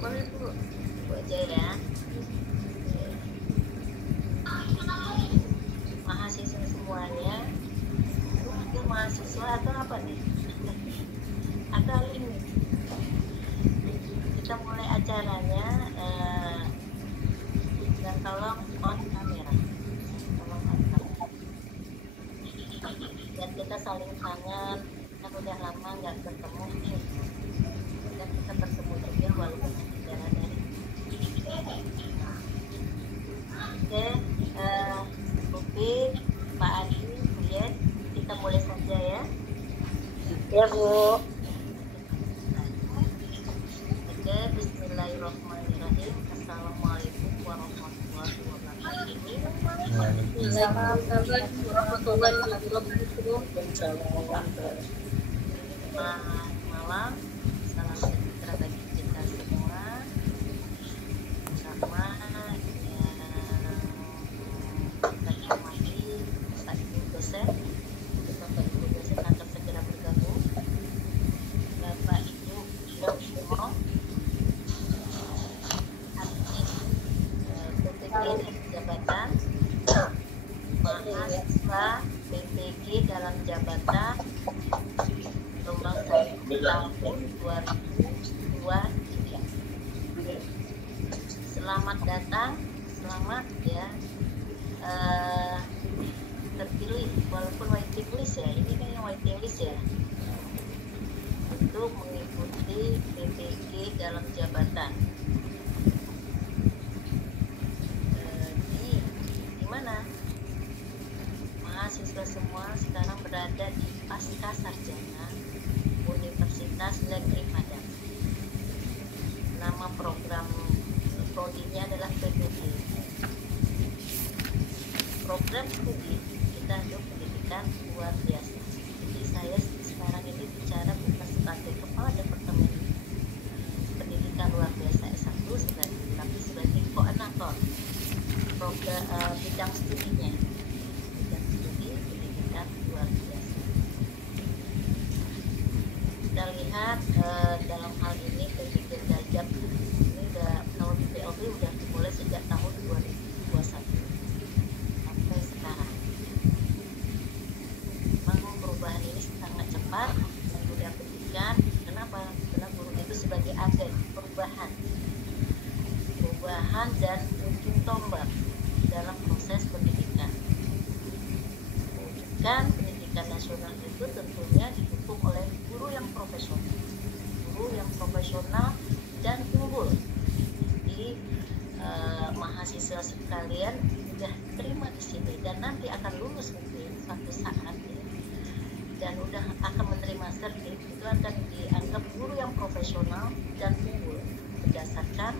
boleh Bu. Bu aja ya. Mahasiswa semuanya, itu mahasiswa atau apa nih? Atau ini? Kita mulai acaranya, dan tolong on kamera. Dan kita saling kangen, kan udah lama nggak ketemu nih. Dan kita bertemu juga walaupun hanya jalan dari. Oke, Upi, Pak Adi, Bu Yen, kita mulai saja ya. Ya Bu. Oke, Bismillahirrahmanirrahim. Assalamualaikum warahmatullahi wabarakatuh. Waalaikumsalam warahmatullahi wabarakatuh. Selamat malam, salam sejahtera bagi kita semua. Sama tadi hormati Pak Ibu dosen, Bapak Ibu dosen akan segera bergabung. Bapak Ibu semua, admin PPG jabatan, mahasiswa PPG dalam jabatan gelombang 1 tahun 2023. Selamat datang, selamat ya, terpilih walaupun waiting list ya, ini kan yang waiting list ya, untuk mengikuti PPG dalam jabatan. Di mana mahasiswa semua sekarang berada di pasca sarjana Universitas Negeri Padang. Nama program prodinya adalah PPG. Program studi kita untuk pendidikan luar biasa. Jadi saya sekarang ini bicara bukan sebagai kepala departemen pendidikan luar biasa S1 tapi sebagai koordinator program bidang studinya, bidang studi pendidikan luar biasa. Kita lihat dalam hal ini PPG Dajab ini tahun PLB udah dimulai sejak tahun 2021 sampai sekarang. Memang perubahan ini sangat cepat dan mudah pendidikan. Kenapa? Karena guru itu sebagai agen perubahan dan ujung tombak dalam proses pendidikan. Mewujudkan pendidikan nasional itu tentunya didukung oleh guru yang profesional dan unggul. Jadi mahasiswa sekalian sudah terima di sini dan nanti akan lulus mungkin suatu saat ya, dan udah akan menerima sertif, itu akan dianggap guru yang profesional dan unggul berdasarkan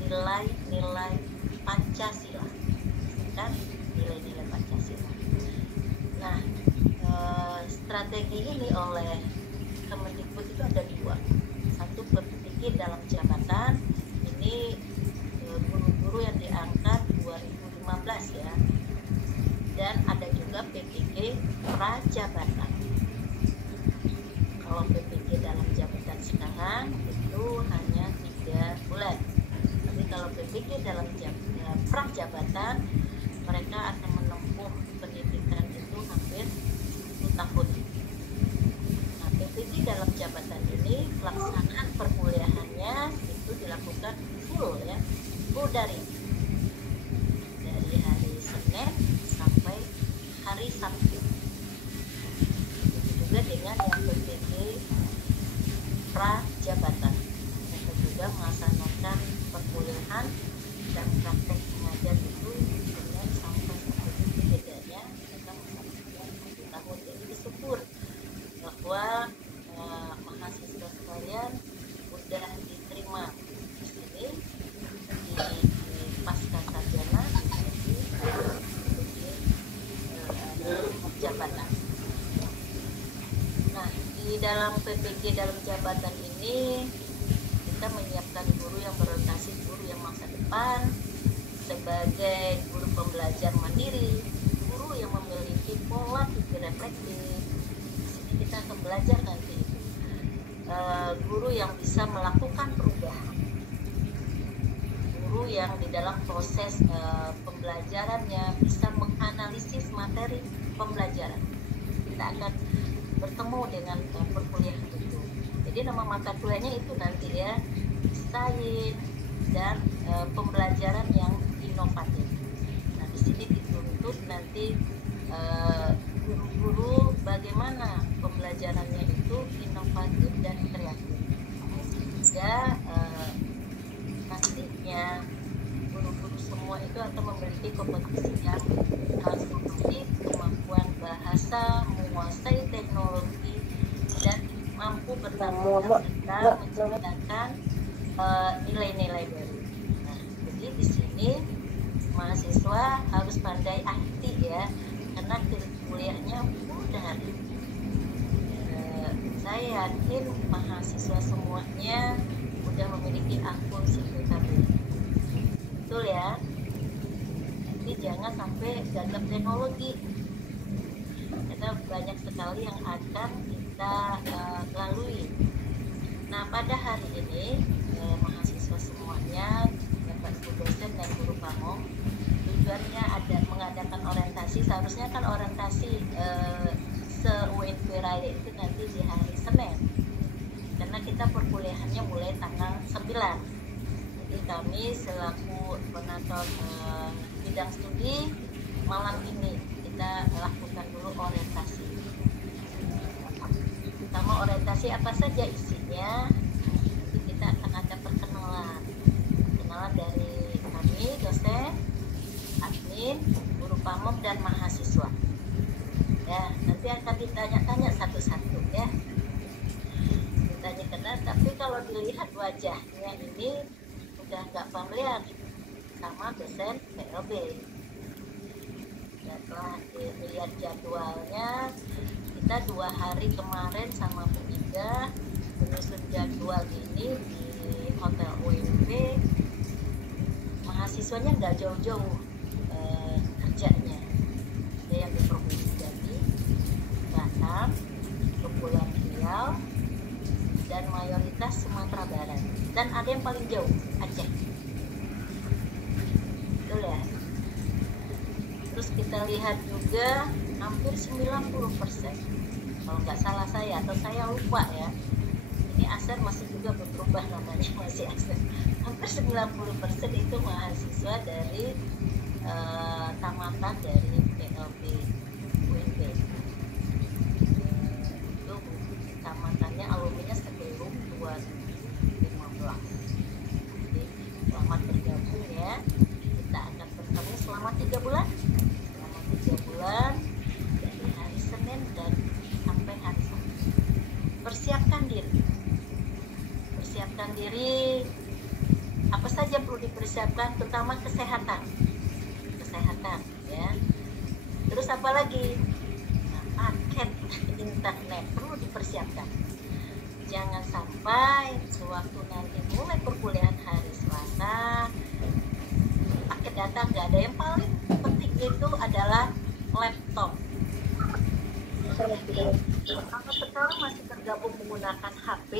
nilai-nilai Pancasila, kan? Nilai-nilai Pancasila. Nah, strategi ini oleh Kemendikbud itu ada dua. Satu, PPG dalam jabatan. Ini guru-guru yang diangkat 2015 ya. Dan ada juga PPG prajabatan. Kalau PPG dalam jabatan sekarang itu hanya 3 bulan. Tapi kalau PPG dalam prajabatan, mereka akan menempuh pendidikan itu hampir 1 tahun. Nah, PPG dalam jabatan ini pelaksanaan perkuliahannya itu dilakukan full dari hari Senin sampai hari Sabtu. Begitu juga dengan yang PPG prajabatan, mereka juga melaksanakan perkuliahan dan praktek mengajar itu dengan sampai Sabtu. Bedanya mereka melaksanakan 1 tahun. Jadi bersyukur bahwa mahasiswa sekalian sudah diterima di sini di pasca sarjana di jabatan. Nah, di dalam PPG dalam jabatan ini kita menyiapkan guru yang berorientasi guru yang masa depan sebagai guru pembelajar mandiri, guru yang memiliki pola pikir reflektif. Di sini kita akan belajar nanti guru yang bisa melakukan perubahan yang di dalam proses pembelajarannya bisa menganalisis materi pembelajaran. Kita akan bertemu dengan perkuliahan itu. Jadi nama mata kuliahnya itu nanti ya, sains dan pembelajaran yang inovatif. Nah, di sini dituntut nanti guru-guru bagaimana pembelajarannya itu inovatif dan kreatif. Sehingga nantinya guru-guru semua itu akan memiliki kompetensi yang transformatif, kemampuan bahasa, menguasai teknologi, dan mampu bertanggung jawab serta menciptakan nilai-nilai baru. Nah, jadi di sini mahasiswa harus pandai IT ya, karena kuliahnya mudah. Saya yakin mahasiswa semuanya sudah memiliki akun CPKB. Betul ya? Jadi jangan sampai gagap teknologi, karena banyak sekali yang akan kita lalui. Nah, pada hari ini mahasiswa semuanya, Bapak Ibu dosen dan guru pamong, tujuannya ada mengadakan orientasi. Seharusnya kan orientasi se-UNP Raya itu nanti di hari Senin, karena kita perkuliahannya mulai tanggal 9. Jadi kami selaku koordinator bidang studi, malam ini kita lakukan dulu orientasi. Pertama orientasi apa saja isinya, nanti kita akan ada perkenalan dari kami dosen, admin, guru pamong dan mahasiswa. Ya, nanti akan ditanya-tanya satu-satu ya. Ditanya-tanya, tapi kalau dilihat wajahnya ini udah nggak familiar sama dosen PLB. Setelah dilihat jadwalnya, kita 2 hari kemarin sama Bu Ida menyusun jadwal ini di Hotel UNP. Mahasiswanya nggak jauh-jauh kerjanya. Ada yang di Provinsi Jambi, Batam, Kepulauan Riau, dan mayoritas Sumatera Barat. Dan ada yang paling jauh, Aceh. Betul ya? Terus kita lihat juga hampir 90%. Kalau nggak salah saya, atau saya lupa ya. Ini ASER masih juga berubah namanya, masih ASER. Hampir 90% itu mahasiswa dari tamatan dari PLB UNP. Itu tamatannya alumninya sebelum 2015. Jadi selamat bergabung ya. Kita akan bertemu selama 3 bulan. Selama 3 bulan dari hari Senin dan sampai hari Sabtu. Persiapkan diri. Persiapkan diri. Apa saja perlu dipersiapkan, terutama kesehatan ya. Terus apa lagi? Nah, paket internet perlu dipersiapkan. Jangan sampai sewaktu nanti mulai perkuliahan hari Selasa, paket data nggak ada. Yang paling penting itu adalah laptop. Jadi kalau sekarang masih tergabung menggunakan HP,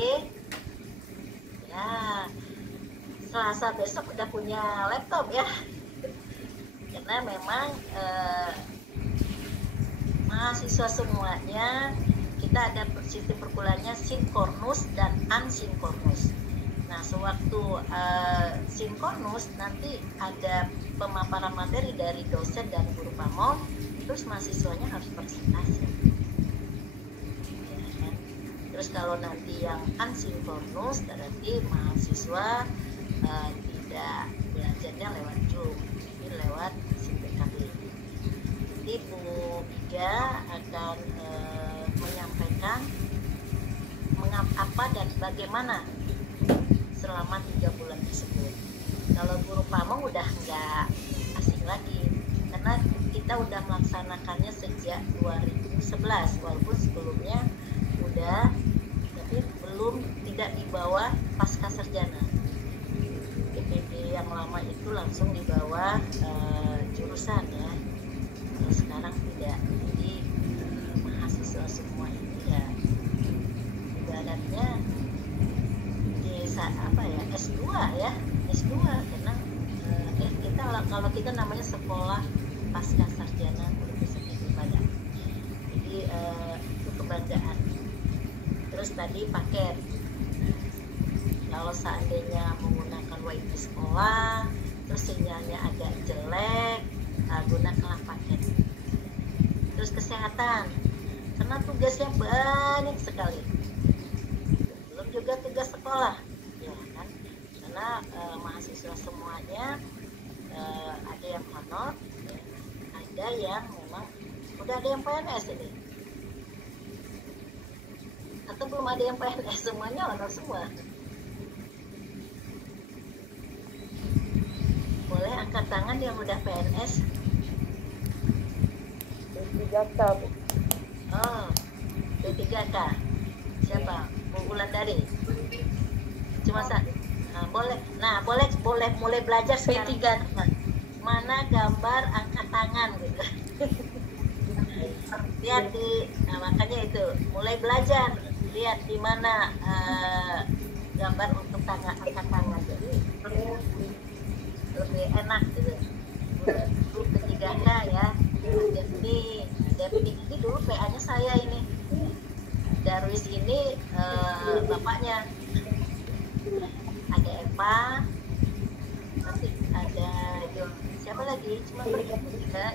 ya Selasa besok udah punya laptop ya. Karena memang mahasiswa semuanya kita ada sistem perkuliahannya sinkronus dan asinkronus. Nah, sewaktu sinkronus nanti ada pemaparan materi dari dosen dan guru pamong, terus mahasiswanya harus presentasi. Ya, terus kalau nanti yang asinkronus berarti mahasiswa tidak belajarnya lewat Zoom, tapi lewat CPKB. Jadi Bu Ida akan menyampaikan mengapa dan bagaimana selama 3 bulan tersebut. Kalau guru pamong udah nggak asing lagi, karena kita udah melaksanakannya sejak 2011, walaupun sebelumnya udah, tapi belum tidak di bawah pasca sarjana. PPD yang lama itu langsung di bawah jurusan ya. Kalau sekarang tidak. Jadi mahasiswa semua ini ya ibaratnya di apa ya, S2 ya, S2, karena kalau kita namanya sekolah pasca sarjana guru seni Padang. Jadi itu kebanggaan. Terus tadi paket. Kalau seandainya menggunakan WiFi sekolah, terus sinyalnya agak jelek, gunakanlah paket. Terus kesehatan, karena tugasnya banyak sekali. Belum juga tugas sekolah, ya kan? Karena mahasiswa semuanya ada yang honor, ya, ada yang memang udah ada yang PNS ini, atau belum ada yang PNS, semuanya honor semua. Boleh angkat tangan yang udah PNS. D3K, Bu. Oh, D3K. Siapa? Bu Wulandari. Cuma boleh. Nah, boleh mulai belajar sekarang. Mana gambar angkat tangan gitu. Lihat makanya itu, mulai belajar. Lihat di mana gambar untuk angkat tangan. Jadi lebih enak gitu. Dulu P3K ya. Jadi ini dulu PA-nya saya ini. Darwis ini bapaknya. Ada Eva, nanti ada siapa lagi? Cuma bertiga.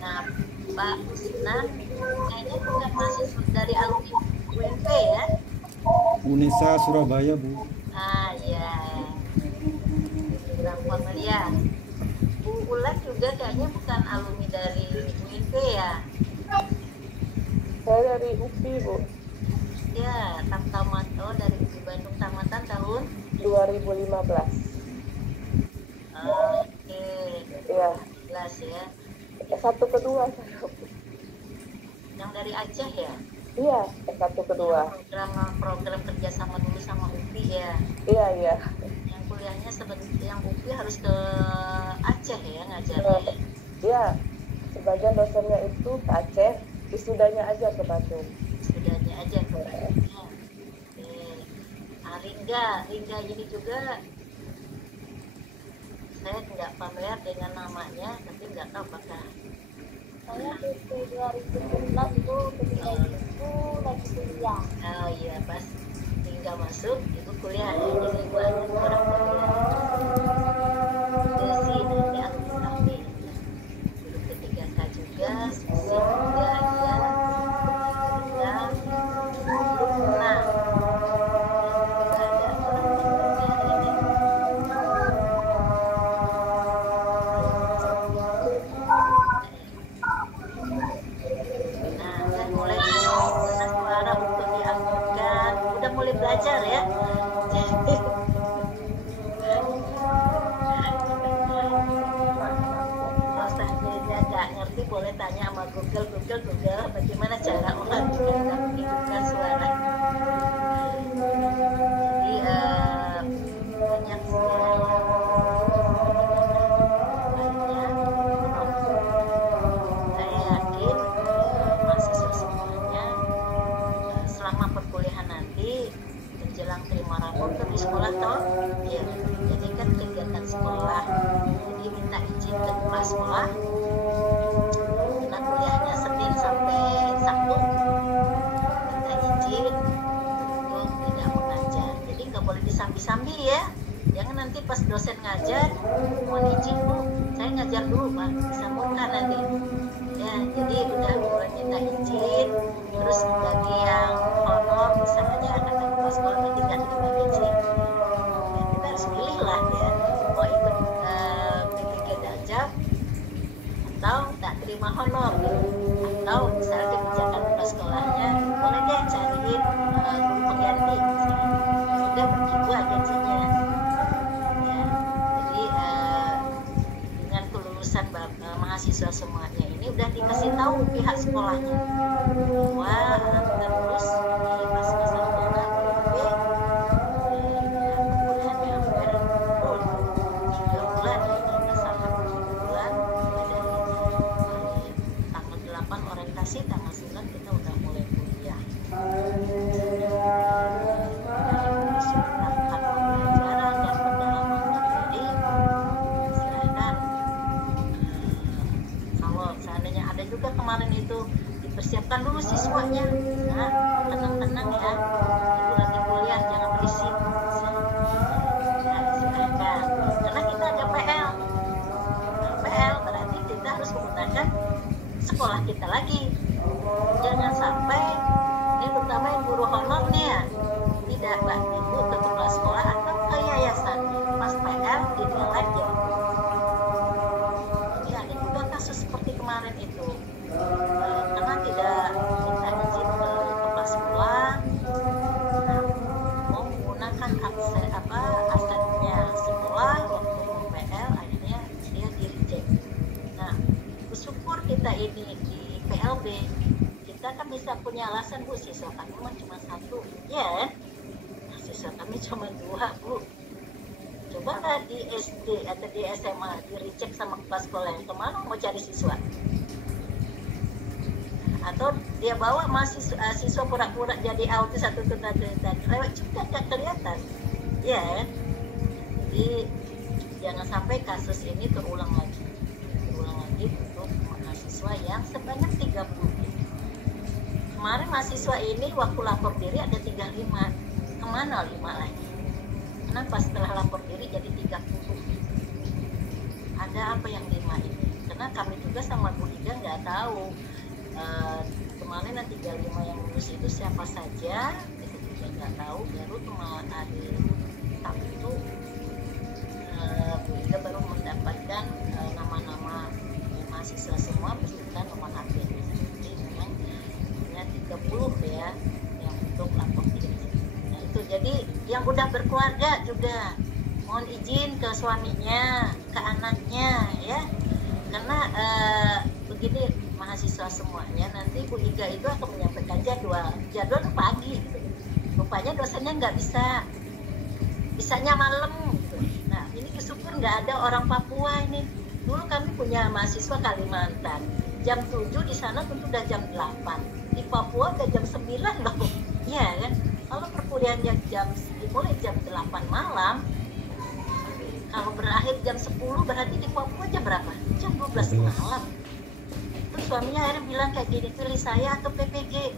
Nah, Pak Sinan kayaknya bukan mahasiswa dari alumni UNP ya? Unesa Surabaya, Bu. Ah iya. Pembelian. Bu Ulan juga kayaknya bukan alumni dari UNP ya? Saya dari UPI, Bu. Ya, tamat dari UPI Bandung tamatan tahun 2015. Oke. Iya. Jelas ya. S1 kedua saya. Yang dari Aceh ya? Iya, S1 kedua. Program kerjasama dulu sama UPI ya. Iya. Yang kuliahnya yang UPI harus ke Aceh ya ngajarnya. Iya. Sebagian dosennya itu ke Aceh, wisudanya aja ke Bandung. Wisudanya aja ke Bandung. Ringga ini juga saya tidak familiar dengan namanya, tapi nggak tahu apakah saya itu 2016 itu ketika itu lagi kuliah. Oh iya, pas Ringga masuk ibu kuliah, jadi ibu ada orang kuliah. Desi nanti administrasi, guru P3K juga, Susi juga ya, dan guru pernah. Belajar ya. Kalau seandainya nggak ngerti boleh tanya sama Google bagaimana cara menghidupkan suara. Jadi banyak saya yakin mahasiswa semuanya selama perkuliahan nanti menjelang terima rapor ke di sekolah toh ya, jadi kan kegiatan sekolah, jadi minta izin ke kepala sekolah karena kuliahnya Senin sampai Sabtu, minta izin untuk tidak mengajar, jadi nggak boleh disambi-sambi ya, jangan nanti pas dosen ngajar mohon izin Bu, saya ngajar dulu Pak, disambungkan nanti ya, jadi udah mulai minta izin, terus bagi yang honor misalnya kata kepala sekolah nanti nggak terima izin ya, kita harus pilih lah ya, mau ikut P3K Dajab atau tak terima honor gitu, atau misalnya kebijakan kepala sekolahnya boleh deh cariin guru pengganti misalnya, sudah begitu agensinya ya, jadi dengan kelulusan mahasiswa semuanya ini udah dikasih tahu pihak sekolahnya bahwa kita lulus di masa sarjana UNP perkuliahan yang hampir 3 bulan ya, kalau nggak salah 3 bulan dari tanggal 8 orientasi, tanggal 9 kita udah mulai kuliah. Pembelajaran dan pendalaman materi silahkan kemarin itu dipersiapkan dulu siswanya. Nah, tenang-tenang ya, ibu lagi kuliah, jangan berisik. Nah, silahkan. Karena kita ada PL. Nah, PL berarti kita harus menggunakan sekolah kita lagi. Jangan sampai ini terutama yang guru honor nih ya, tidak Mbak Ibu ke kepala sekolah atau ke yayasan pas PL dinilai jadi. Jadi ada juga kasus seperti kemarin itu, karena tidak minta izin ke kepala sekolah, nah, mau menggunakan asetnya sekolah waktu mau PL, akhirnya dia di reject. Nah, bersyukur kita ini di PLB, kita kan bisa punya alasan, Bu, siswa kami cuma satu, ya, nah, siswa kami cuma 2, Bu. Coba nggak di SD atau di SMA di recheck sama kepala sekolah, yang kemana mau cari siswa? Atau dia bawa siswa pura-pura jadi autis atau tanda lewat juga nggak kelihatan, ya. Jadi jangan sampai kasus ini terulang lagi untuk mahasiswa yang sebanyak 30. Kemarin mahasiswa ini waktu lapor diri ada 35, kemana 5 lagi? Kenapa setelah lapor diri jadi 30? Ada apa yang 5 ini? Karena kami juga sama Bu Ida nggak tahu kemarin 35 yang lulus itu siapa saja, kita juga nggak tahu. Baru kemarin hari Sabtu Bu Ida baru mendapatkan nama-nama mahasiswa semua beserta nomor HP. Jadi memang hanya 30 ya yang untuk lapor diri. Nah itu, jadi yang udah berkeluarga juga mohon izin ke suaminya, ke anaknya ya, karena begini mahasiswa semuanya, nanti Bu Iga itu akan menyampaikan jadwal pagi gitu. Rupanya dosennya nggak bisanya malam gitu. Nah ini kesyukur nggak ada orang Papua ini. Dulu kami punya mahasiswa Kalimantan, jam 7 di sana tentu udah jam 8, di Papua udah jam 9 loh, ya kan? Kalau perkuliahannya dimulai jam 8 malam, kalau berakhir jam 10 berarti di Papua jam berapa? Jam 12 malam. Terus suaminya akhirnya bilang kayak gini, pilih saya atau PPG.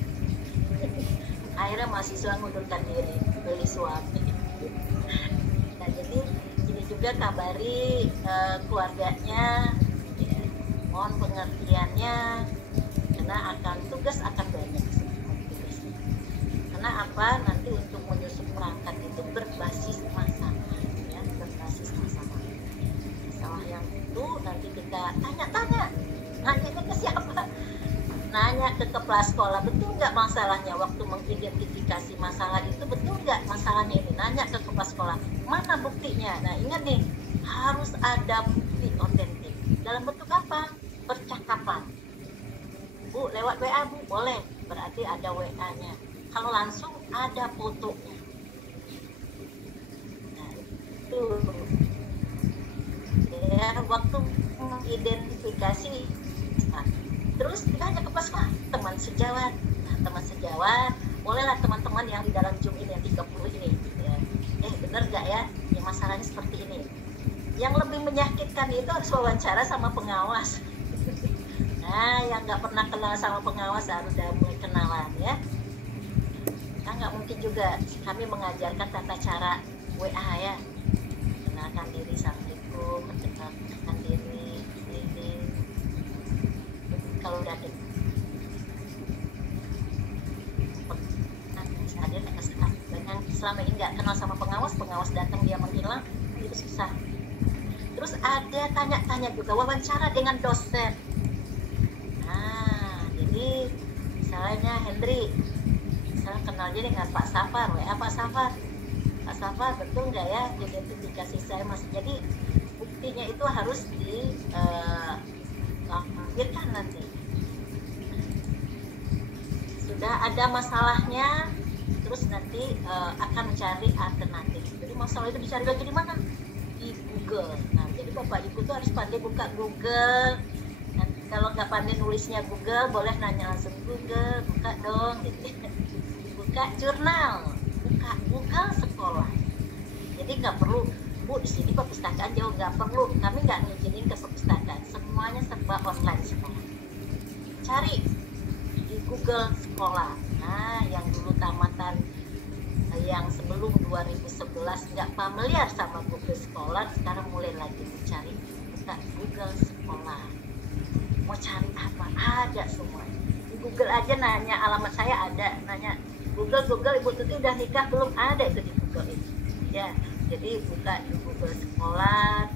Akhirnya mahasiswa mengundurkan diri, pilih suami. Nah jadi ini juga kabari keluarganya, ya, mohon pengertiannya, karena tugas akan banyak. Karena apa? Nanti untuk menyusun perangkat itu berbasis masalah, ya, berbasis masalah. Masalah yang itu nanti kita tanya-tanya. Nanya ke siapa? Nanya ke kepala sekolah, betul nggak masalahnya? Waktu mengidentifikasi masalah itu betul nggak masalahnya ini? Nanya ke kepala sekolah, mana buktinya? Nah ingat nih, harus ada bukti otentik. Dalam bentuk apa? Percakapan. Bu, lewat WA Bu, boleh. Berarti ada WA-nya. Kalau langsung ada fotonya. Nah itu. Ya, waktu mengidentifikasi. Nah, terus ditanya ke sekolah, teman sejawat. Nah, teman sejawat, bolehlah teman-teman yang di dalam Zoom ini yang 30 ini, ya. Bener gak ya? Ya masalahnya seperti ini. Yang lebih menyakitkan itu harus wawancara sama pengawas. Nah, yang nggak pernah kenal sama pengawas harus udah mulai kenalan ya. Nah, nggak mungkin juga kami mengajarkan tata cara WA ya. Kenalkan diri, assalamualaikum, perkenalkan diri, ini. Kalau udah ada hadir dengan selama ini nggak kenal sama pengawas datang dia menghilang, itu susah. Terus ada tanya-tanya juga, wawancara dengan dosen. Nah jadi misalnya Hendri, misalnya kenal dia dengan Pak Safar, WA Pak Safar betul nggak ya identifikasi saya Mas? Jadi buktinya itu harus lampirkan nanti. Sudah ada masalahnya, terus nanti akan mencari alternatif. Jadi masalah itu dicari lagi di mana? Di Google. Nah jadi Bapak Ibu tuh harus pandai buka Google. Nanti kalau nggak pandai nulisnya Google, boleh nanya langsung Google, buka dong gitu. Buka jurnal, buka Google sekolah. Jadi nggak perlu, Bu di sini perpustakaan jauh, nggak perlu. Kami nggak ngizinin ke perpustakaan, semuanya serba online sekolah. cari di Google Sekolah. Nah, yang dulu tamatan yang sebelum 2011 nggak familiar sama Google Sekolah, sekarang mulai lagi mencari, buka Google Sekolah. Mau cari apa? Ada semua. Di Google aja nanya alamat saya ada, nanya Google Ibu Tuti udah nikah belum, ada itu di Google itu. Ya, jadi buka di Google Sekolah,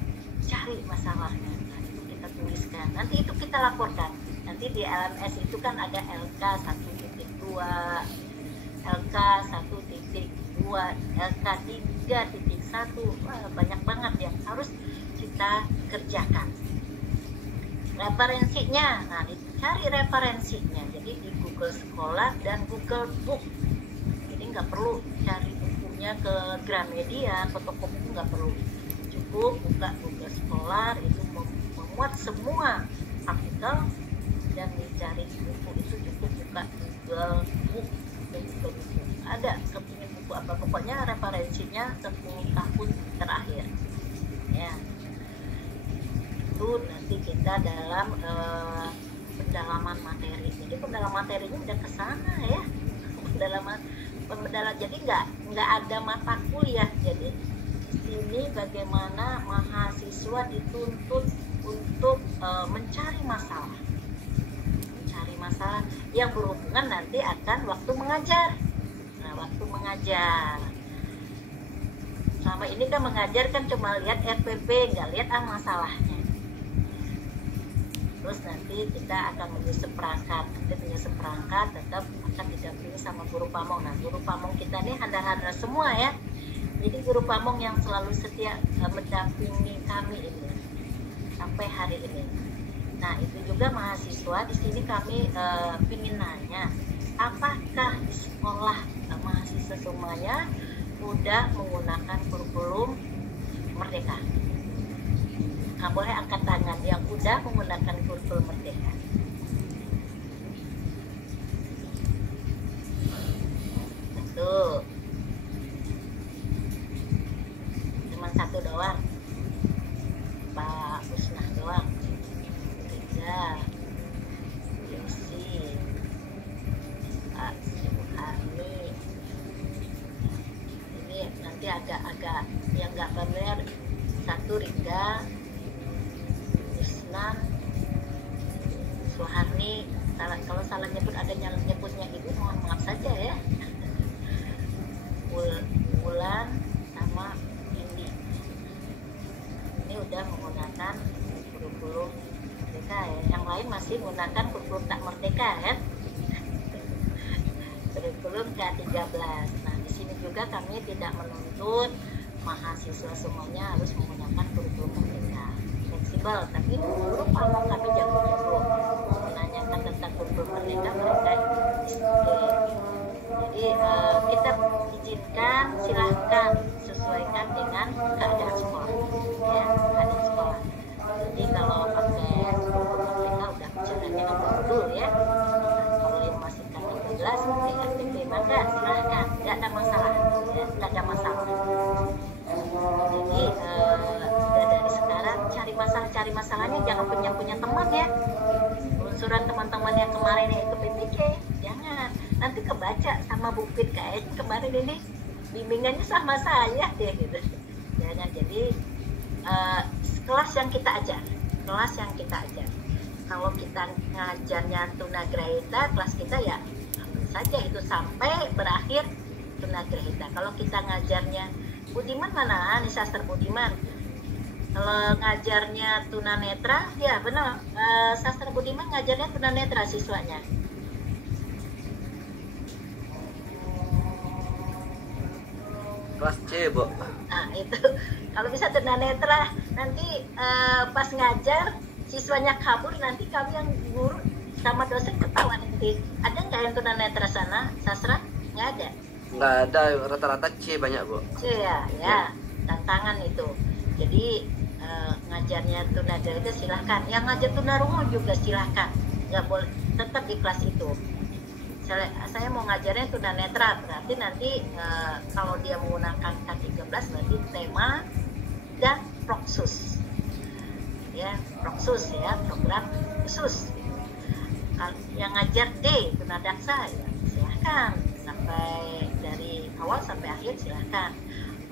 cari masalahnya. Nah, itu kita tuliskan. Nanti itu kita laporkan. Nanti di LMS itu kan ada LK 1.2, LK 1.2, LK 3.1. Banyak banget yang harus kita kerjakan. Referensinya, nah dicari referensinya. Jadi di Google Sekolah dan Google Book. Jadi nggak perlu cari bukunya ke Gramedia, ke toko buku nggak perlu. Cukup buka Google Sekolah, itu memuat semua artikel, dan dicari buku itu cukup buka Google Book. Google Buku ada punya buku apa, pokoknya referensinya 10 tahun terakhir ya. Itu nanti kita dalam pendalaman materi. Jadi pendalaman materinya udah ke sana ya. Pendalaman jadi nggak ada mata kuliah. Jadi di sini bagaimana mahasiswa dituntut untuk mencari masalah yang berhubungan nanti akan waktu mengajar. Nah, waktu mengajar selama ini kan mengajar kan cuma lihat RPP, nggak lihat masalahnya. Terus nanti kita akan menyusun perangkat, tetap akan didampingi sama guru pamong. Nah, guru pamong kita ini handal-handal semua ya. Jadi guru pamong yang selalu setia mendampingi kami ini sampai hari ini. Nah, itu juga mahasiswa di sini kami ingin nanya, apakah di sekolah mahasiswa semuanya udah menggunakan kurikulum Merdeka? Nah, boleh angkat tangan yang udah menggunakan kurikulum Merdeka. Tuh, cuma satu doang, Pak Usnah doang. Tiga, Yosi, Pak Suhani. Ini nanti agak yang nggak benar, satu Ringga, Usnan, Suharni. Kalau salah nyebut, ada yang nyebutnya ibu, mohon maaf saja ya. Bulan sama Indi. Ini udah menggunakan kurikulum Merdeka ya. Yang lain masih menggunakan kurikulum tak Merdeka ya. Kurikulum K13. Nah, di sini juga kami tidak menuntut mahasiswa semuanya harus menggunakan kurikulum Merdeka. Fleksibel, tapi dulu pamong kami jago-jago menanyakan tentang kurikulum Merdeka, mereka disiplin. Jadi kita izinkan, silahkan sesuaikan dengan keadaan sekolah ya, keadaan sekolah. Jadi kalau pakai kurikulum Merdeka udah caranya dulu ya. Kalau yang masih K13 pakai RPP maka silahkan, tidak ada masalah ya, tidak ada masalah. Jadi dari sekarang cari masalahnya, jangan punya teman ya. Unsuran teman-teman yang kemarin yang ikut PPK, jangan. Nanti kebaca sama Bu Fit, kayaknya kemarin ini bimbingannya sama saya deh gitu. Jangan. Jadi kelas yang kita ajar. Kalau kita ngajarnya tunagrahita, kelas kita ya saja itu sampai berakhir tunagrahita. Kalau kita ngajarnya Budiman mana? Nih Sastra Budiman. Kalau ngajarnya tunanetra, ya benar. Sastra Budiman ngajarnya tunanetra siswanya. Kelas C, Bu. Nah, itu kalau bisa tunanetra, nanti pas ngajar siswanya kabur, nanti kami yang guru sama dosen ketawa nanti. Ada nggak yang tunanetra sana? Sastra? Nggak ada. Nggak ada, rata-rata C banyak, Bu. C ya, tantangan itu. Jadi ngajarnya tunagrahita itu silahkan. Yang ngajar tunarungu juga silahkan. Nggak boleh, tetap di kelas itu. Saya mau ngajarnya tunanetra, berarti nanti kalau dia menggunakan K13 berarti tema dan proksus ya, program khusus. yang ngajar D tunadaksa ya silahkan, sampai dari awal sampai akhir silahkan.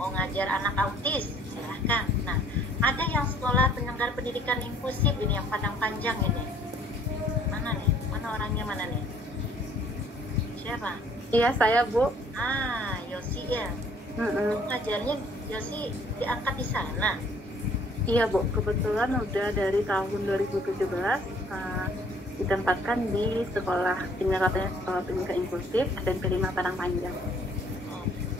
Mau ngajar anak autis silahkan. Nah, ada yang sekolah penyelenggara pendidikan inklusif ini yang Padang Panjang ini. Mana nih? Mana orangnya mana nih? Siapa? Iya, saya, Bu. Yosi ya. Ngajarnya Yosi diangkat di sana. Iya, Bu. Kebetulan udah dari tahun 2017 ditempatkan di sekolah pendidikan inklusif SMP 5 Padang Panjang.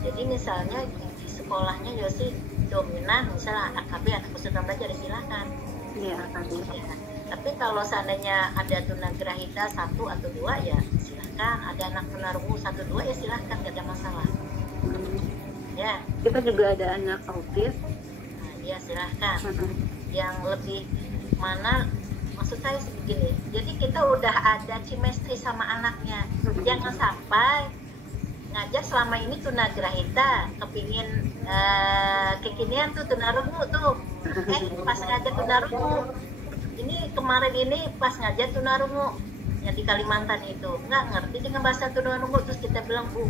Jadi misalnya di sekolahnya Yosi dominan, misalnya AKB anak kesulitan belajar silakan. Iya, AKB. Ya. Tapi kalau seandainya ada tunagrahita 1 atau 2 ya silahkan. Ada anak tunarungu 1, 2 ya silahkan, gak ada masalah. Ya. Kita juga ada anak autis. Nah, ya silahkan. Yang lebih mana, maksud saya begini, jadi kita udah ada chemistry sama anaknya. Jangan sampai ngajar selama ini tunagrahita kepingin kekinian tuh tunarungu tuh, pas ngajar tunarungu ini kemarin ini pas ngajar tunarungu yang di Kalimantan itu nggak ngerti dengan bahasa tunarungu, terus kita bilang bu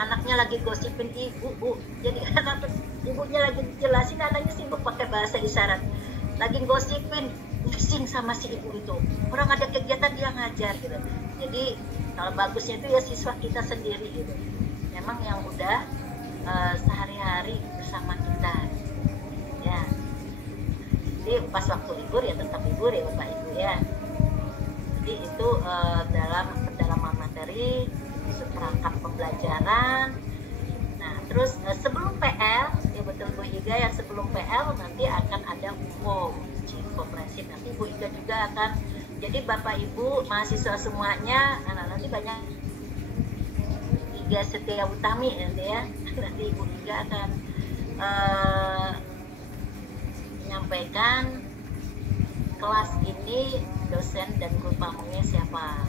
anaknya lagi gosipin ibu bu, jadi anak ibunya lagi jelasin, anaknya sibuk pakai bahasa isyarat lagi gosipin, pusing sama si ibu itu, orang ada kegiatan dia ngajar gitu. Jadi kalau bagusnya itu ya siswa kita sendiri gitu, memang yang udah sehari-hari bersama kita ya. Jadi pas waktu libur ya tetap libur ya Bapak Ibu ya. Jadi itu dalam pendalaman materi, seperangkat pembelajaran. Nah terus sebelum PL ya betul Bu Iga, yang sebelum PL nanti akan ada umum komprehensif, nanti Bu Iga juga akan, jadi Bapak Ibu mahasiswa semuanya, nanti banyak Iga Setia Utami nanti ya, nanti Ibu Iga akan menyampaikan kelas ini dosen dan guru pamongnya siapa.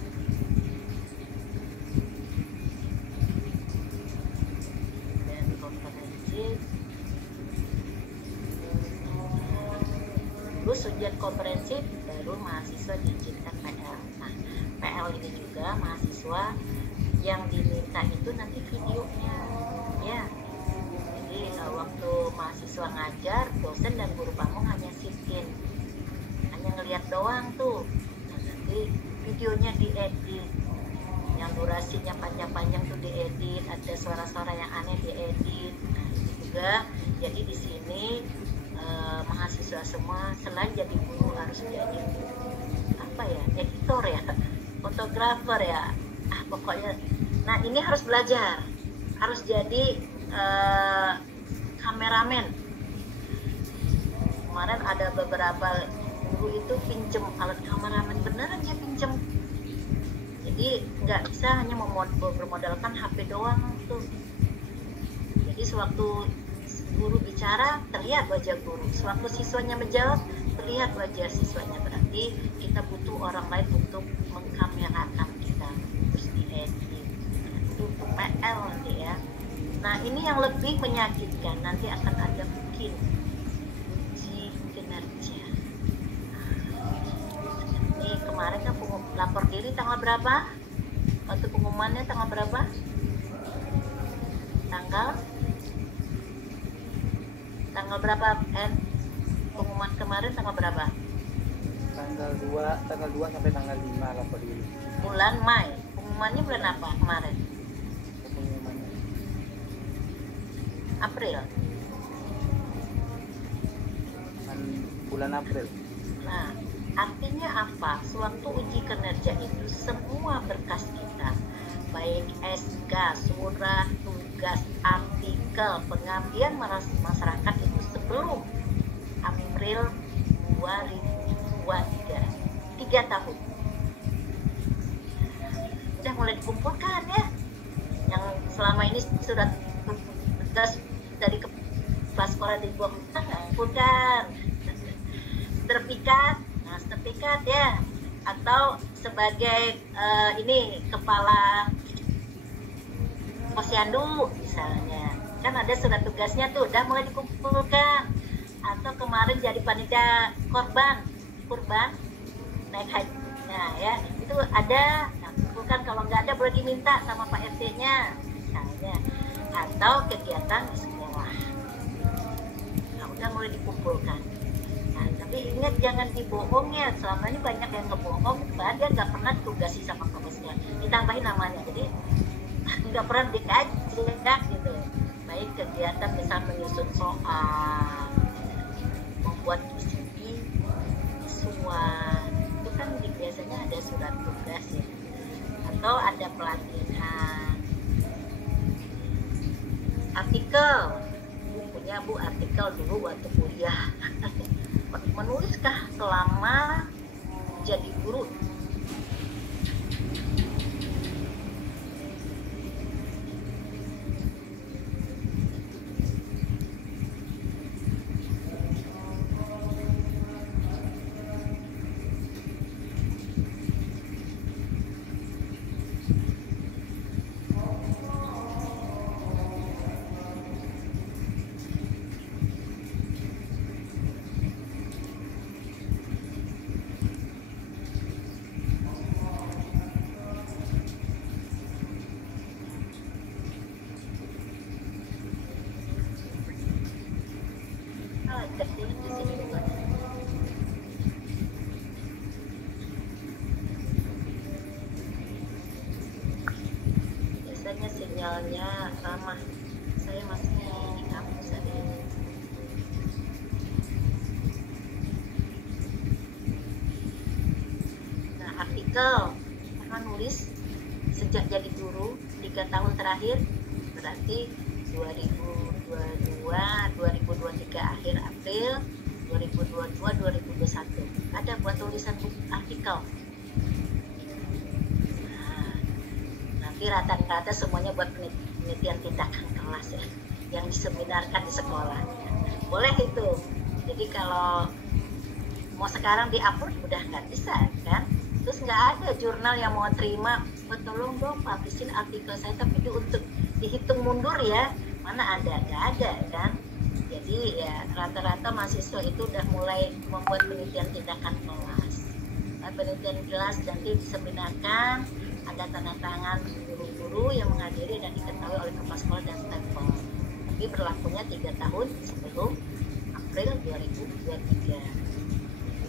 Dan komprehensif terus ujian komprehensif baru mahasiswa diizinkan PL. Nah, PL ini juga mahasiswa yang diminta itu nanti videonya ya. Jadi waktu mahasiswa ngajar, dosen dan guru pamong hanya sit-in, hanya ngeliat doang tuh. Nah, nanti videonya diedit, yang durasinya panjang-panjang tuh diedit, ada suara-suara yang aneh diedit. Nah, itu juga jadi di sini mahasiswa semua selain jadi guru harus jadi apa ya, editor ya, fotografer ya, pokoknya. Nah ini harus belajar, harus jadi kameramen. Kemarin ada beberapa guru itu pinjem alat kameramen, beneran dia pinjem. Jadi nggak bisa hanya bermodalkan HP doang tuh. Jadi sewaktu guru bicara terlihat wajah guru, sewaktu siswanya menjawab terlihat wajah siswanya, berarti kita butuh orang lain untuk mengkamerakan kita, terus diedit. Itu PL nanti ya. Nah ini yang lebih menyakitkan, nanti akan ada mungkin uji kinerja. Ini kemarin kan lapor diri tanggal berapa? Waktu pengumumannya tanggal berapa? Tanggal berapa? Pengumuman kemarin tanggal berapa? Tanggal 2 sampai tanggal 5 lapor diri. Bulan Mei. Pengumumannya bulan apa kemarin? Pengumumannya April. bulan April. Nah, artinya apa? Sewaktu uji kinerja itu semua berkas kita, baik SK, surat tugas, artikel, pengabdian masyarakat itu sebelum April 2023, 3 tahun udah mulai dikumpulkan ya, yang selama ini surat tugas dari kepala sekolah dibuang, kumpulkan sertifikat ya, atau sebagai ini kepala posyandu misalnya, kan ada surat tugasnya tuh udah mulai dikumpulkan, atau kemarin jadi panitia kurban naik haji Nah ya, itu ada. Nah, bukan kalau nggak ada boleh diminta sama Pak RT-nya misalnya, atau kegiatan di sekolah. Nah, udah mulai dikumpulkan. Nah, tapi ingat jangan dibohong ya. Selama ini banyak yang ngebohong, bahkan dia nggak pernah ditugasi sama kampusnya. Ditambahin namanya, jadi nggak pernah dikaji gitu. Baik kegiatan misal menyusun soal, membuat visi, visual, itu kan biasanya ada surat tugas ya, atau ada pelatihan. Artikel, punya Bu artikel dulu waktu kuliah. Menuliskah selama jadi guru? Di sini juga. Biasanya sinyalnya ramah. Saya masih di kampus hari ini. Nah, artikel pernah nulis sejak jadi guru 3 tahun terakhir, berarti 2022, 2023 akhir April, 2022, 2021 ada buat tulisan artikel. Nah, nanti rata-rata semuanya buat penelitian tindakan kelas ya, yang diseminarkan di sekolah. Boleh itu. Jadi kalau mau sekarang di-upload udah nggak bisa kan? Terus nggak ada jurnal yang mau terima, tolong dong publishin artikel saya, tapi itu untuk dihitung mundur ya, mana ada, nggak ada kan? Jadi ya rata-rata mahasiswa itu udah mulai membuat penelitian tindakan kelas. Nah, penelitian kelas nanti diseminarkan, ada tanda tangan guru-guru yang menghadiri dan diketahui oleh kepala sekolah dan stempel. Tapi berlakunya 3 tahun sebelum April 2023.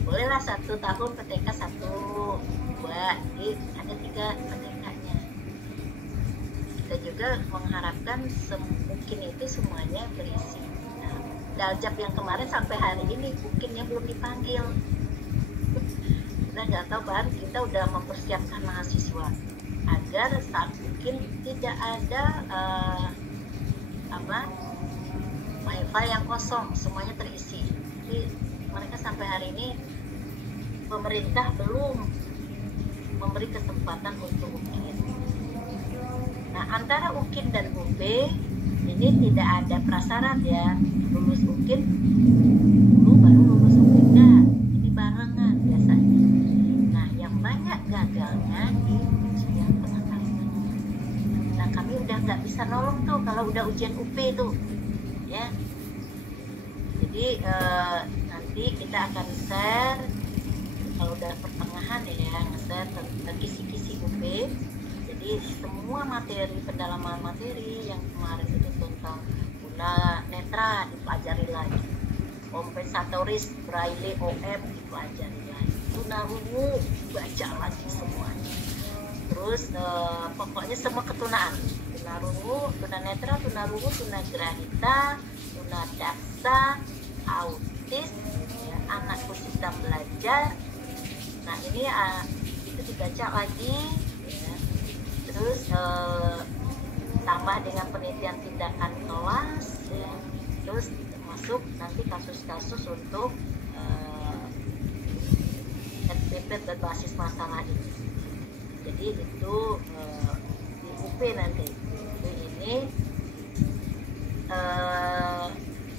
Bolehlah 1 tahun PTK 1, 2, jadi ada 3 PTK-nya. Kita juga mengharapkan mungkin itu semuanya berisi. Nah, Daljab yang kemarin sampai hari ini mungkinnya belum dipanggil. Kita nggak tahu, bahkan kita udah mempersiapkan mahasiswa agar saat mungkin tidak ada file yang kosong, semuanya terisi. Jadi mereka sampai hari ini pemerintah belum memberi kesempatan untuk UKIN. Nah, antara UKIN dan UB ini tidak ada prasyarat ya, lulus UKIN dulu baru lulus UB, nah ini barengan biasanya. Nah, yang banyak gagalnya di ujian penetapan. Nah, kami udah nggak bisa nolong tuh kalau udah ujian UP tuh ya. Jadi nanti kita akan share kalau udah pertengahan ya, nge-share tentang kisi-kisi UP. Jadi semua materi, pendalaman materi yang kemarin itu tentang tuna netra dipelajari lagi, kompensatoris, braille, OM dipelajari lagi, tunarungu baca lagi semuanya. Terus pokoknya semua ketunaan, tunarungu, tunanetra, tunarungu, tunagrahita, tunadaksa, autis, ya, anak usia belajar. Nah ini itu dibaca lagi ya. Terus tambah dengan penelitian tindakan kelas ya. Terus masuk nanti kasus-kasus untuk SPP berbasis masalah ini. Jadi itu di UP nanti itu ini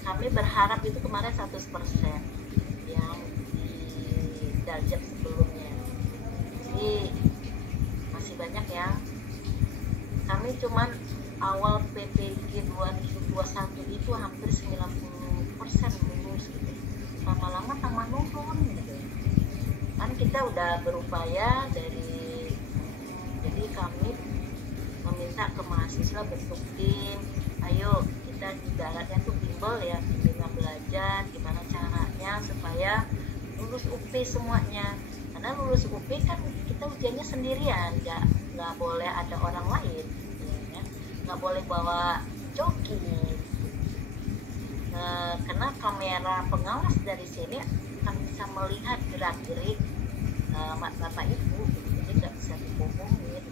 kami berharap itu kemarin 100% yang di Daljab sebelumnya. Jadi masih banyak ya. Kami cuman awal PPG 2021 itu hampir 90% lulus gitu. Lama-lama tambah nurun gitu. Kan kita udah berupaya jadi kami meminta ke mahasiswa bentuk tim. Ayo kita ibaratnya tuh bimbel ya, bimbingan belajar gimana caranya supaya lulus UP semuanya. Karena lulus UP kan kita ujiannya sendirian, nggak boleh ada orang lain, ya. Nggak boleh bawa joki. Karena kamera pengawas dari sini akan bisa melihat gerak-gerik bapak ibu, jadi nggak bisa dibohongin.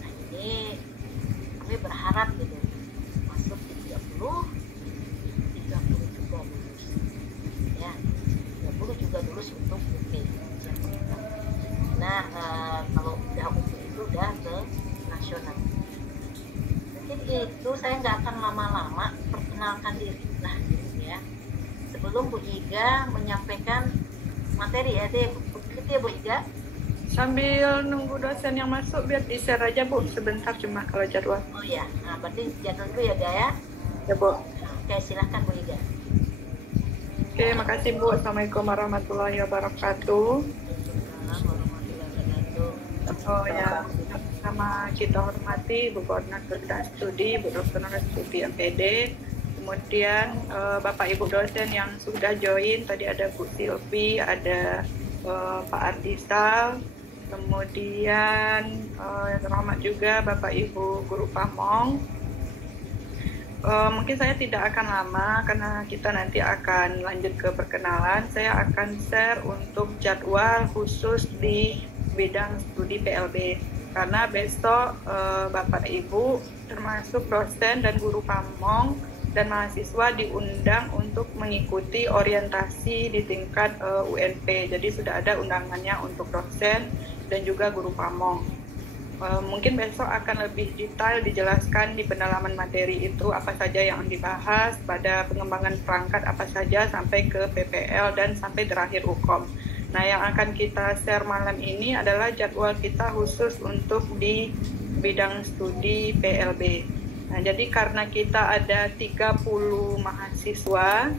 Nah ini kami berharap gitu masuk 30 juga lulus, ya 30 juga lulus untuk UP. Nah kalau udah UP itu udah ke nasional. Mungkin itu saya nggak akan lama-lama, perkenalkan diri lah ya sebelum Bu Iga menyampaikan materi ya. Begitu ya Bu Iga. Sambil nunggu dosen yang masuk biar di-share aja Bu sebentar cuma kalau jadwal. Oh ya, nah berarti jadwal dulu ya Ga ya. Ya Bu. Oke, silahkan Bu Iga. Oke, makasih Bu. Assalamualaikum warahmatullahi wabarakatuh. Oh ya, sama kita hormati Bu Koordinator Bidang Studi, Bu Dr. Studi MPD, kemudian Bapak Ibu dosen yang sudah join, tadi ada Bu Silvi, ada Pak Ardisal, kemudian terhormat juga Bapak Ibu Guru Pamong. Mungkin saya tidak akan lama karena kita nanti akan lanjut ke perkenalan. Saya akan share untuk jadwal khusus di bidang studi PLB karena besok Bapak Ibu termasuk dosen dan guru Pamong dan mahasiswa diundang untuk mengikuti orientasi di tingkat UNP. Jadi sudah ada undangannya untuk dosen dan juga guru Pamong. Mungkin besok akan lebih detail dijelaskan di pendalaman materi itu apa saja yang dibahas, pada pengembangan perangkat apa saja sampai ke PPL dan sampai terakhir UKOM. Nah, yang akan kita share malam ini adalah jadwal kita khusus untuk di bidang studi PLB. Nah, jadi karena kita ada 30 mahasiswa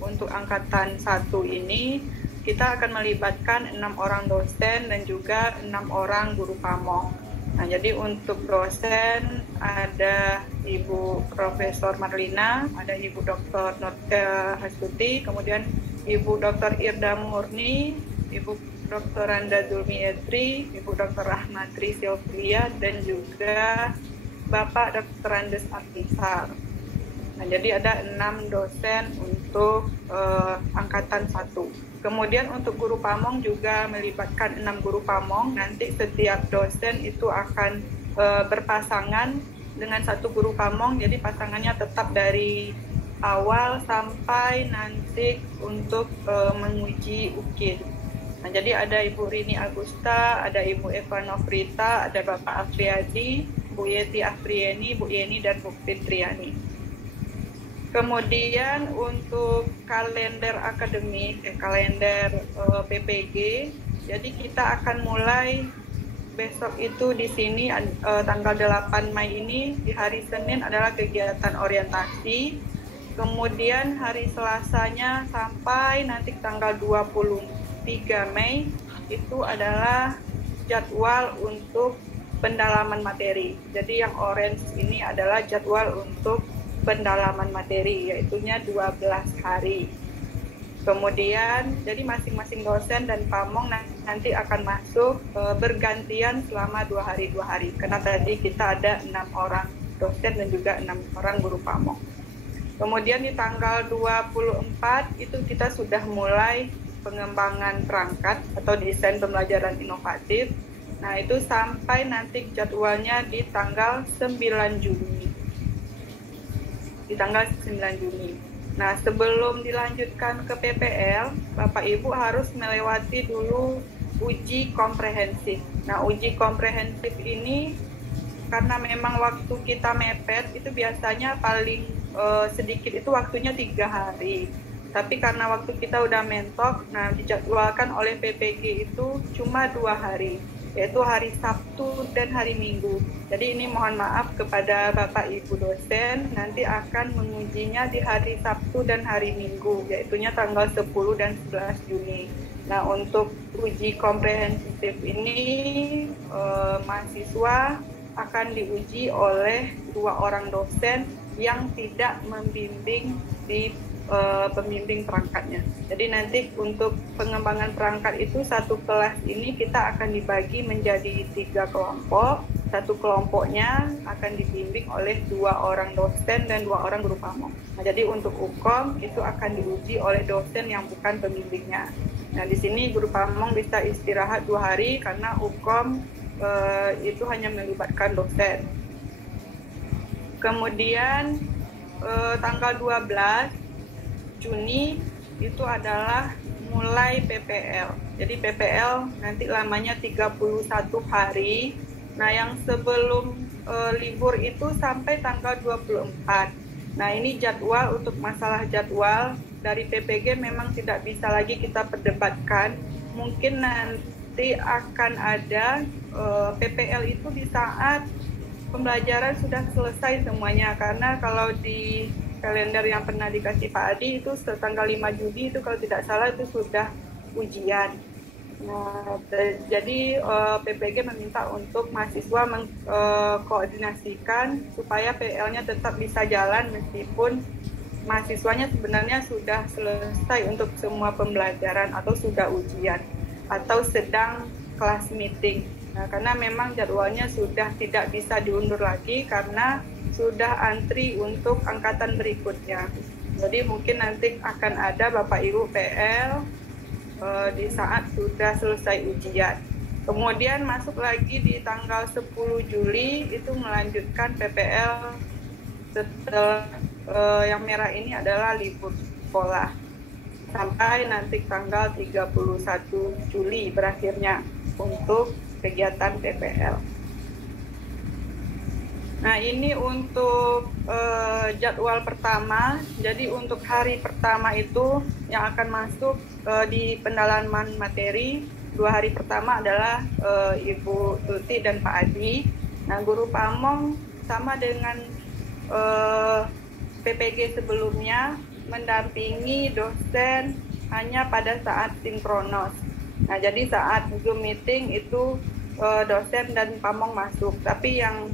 untuk angkatan 1 ini, kita akan melibatkan 6 orang dosen dan juga 6 orang guru Pamong. Nah, jadi untuk dosen ada Ibu Profesor Marlina, ada Ibu Dr. Nurka Hastuti, kemudian Ibu Dr. Irda Murni, Ibu Dr. Randa Zulmietri, Ibu Dr. Rahmatri Silvia, dan juga Bapak Dr. Andes Artisar. Nah, jadi ada 6 dosen untuk angkatan 1. Kemudian untuk guru Pamong juga melibatkan 6 guru Pamong. Nanti setiap dosen itu akan berpasangan dengan 1 guru Pamong. Jadi pasangannya tetap dari awal sampai nanti untuk menguji UKIN. Nah, jadi ada Ibu Rini Agusta, ada Ibu Eva Nofrita, ada Bapak Afriadi, Bu Yeti Afrieni, Bu Yeni, dan Bu Fitriani. Kemudian untuk kalender akademik, kalender PPG, jadi kita akan mulai besok itu di sini tanggal 8 Mei ini, di hari Senin adalah kegiatan orientasi. Kemudian hari Selasanya sampai nanti tanggal 23 Mei itu adalah jadwal untuk pendalaman materi. Jadi yang orange ini adalah jadwal untuk pendalaman materi, yaitunya 12 hari. Kemudian jadi masing-masing dosen dan Pamong nanti akan masuk bergantian selama 2 hari. Karena tadi kita ada 6 orang dosen dan juga 6 orang guru Pamong. Kemudian di tanggal 24 itu kita sudah mulai pengembangan perangkat atau desain pembelajaran inovatif. Nah, itu sampai nanti jadwalnya di tanggal 9 Juni. Di tanggal 9 Juni. Nah, sebelum dilanjutkan ke PPL, Bapak Ibu harus melewati dulu uji komprehensif. Nah, uji komprehensif ini karena memang waktu kita mepet itu biasanya paling sedikit itu waktunya 3 hari. Tapi karena waktu kita udah mentok, nah dijadwalkan oleh PPG itu cuma 2 hari. yaitu hari Sabtu dan hari Minggu. Jadi ini mohon maaf kepada Bapak Ibu dosen, nanti akan mengujinya di hari Sabtu dan hari Minggu, yaitunya tanggal 10 dan 11 Juni. Nah, untuk uji komprehensif ini mahasiswa akan diuji oleh 2 orang dosen yang tidak membimbing di pembimbing perangkatnya. Jadi nanti untuk pengembangan perangkat itu satu kelas ini kita akan dibagi menjadi 3 kelompok. Satu kelompoknya akan dibimbing oleh 2 orang dosen dan 2 orang guru pamong. Nah, jadi untuk UKOM itu akan diuji oleh dosen yang bukan pembimbingnya. Nah, di sini guru pamong bisa istirahat 2 hari karena UKOM itu hanya melibatkan dosen. Kemudian tanggal 12 Juni itu adalah mulai PPL. Jadi PPL nanti lamanya 31 hari. Nah, yang sebelum libur itu sampai tanggal 24. Nah, ini jadwal, untuk masalah jadwal dari PPG memang tidak bisa lagi kita perdebatkan. Mungkin nanti akan ada PPL itu di saat pembelajaran sudah selesai semuanya. Karena kalau di kalender yang pernah dikasih Pak Adi itu tanggal 5 Juni itu kalau tidak salah itu sudah ujian. Nah, jadi PPG meminta untuk mahasiswa mengkoordinasikan supaya PL-nya tetap bisa jalan meskipun mahasiswanya sebenarnya sudah selesai untuk semua pembelajaran atau sudah ujian atau sedang kelas meeting. Nah, karena memang jadwalnya sudah tidak bisa diundur lagi karena sudah antri untuk angkatan berikutnya. Jadi mungkin nanti akan ada Bapak Ibu PL di saat sudah selesai ujian. Kemudian masuk lagi di tanggal 10 Juli itu melanjutkan PPL setelah yang merah ini adalah libur sekolah. Sampai nanti tanggal 31 Juli berakhirnya untuk kegiatan PPL. Nah, ini untuk jadwal pertama. Jadi untuk hari pertama itu yang akan masuk di pendalaman materi, 2 hari pertama adalah Ibu Tuti dan Pak Adi. Nah, guru pamong sama dengan PPG sebelumnya mendampingi dosen hanya pada saat sinkronos. Nah, jadi saat Zoom meeting itu dosen dan pamong masuk, tapi yang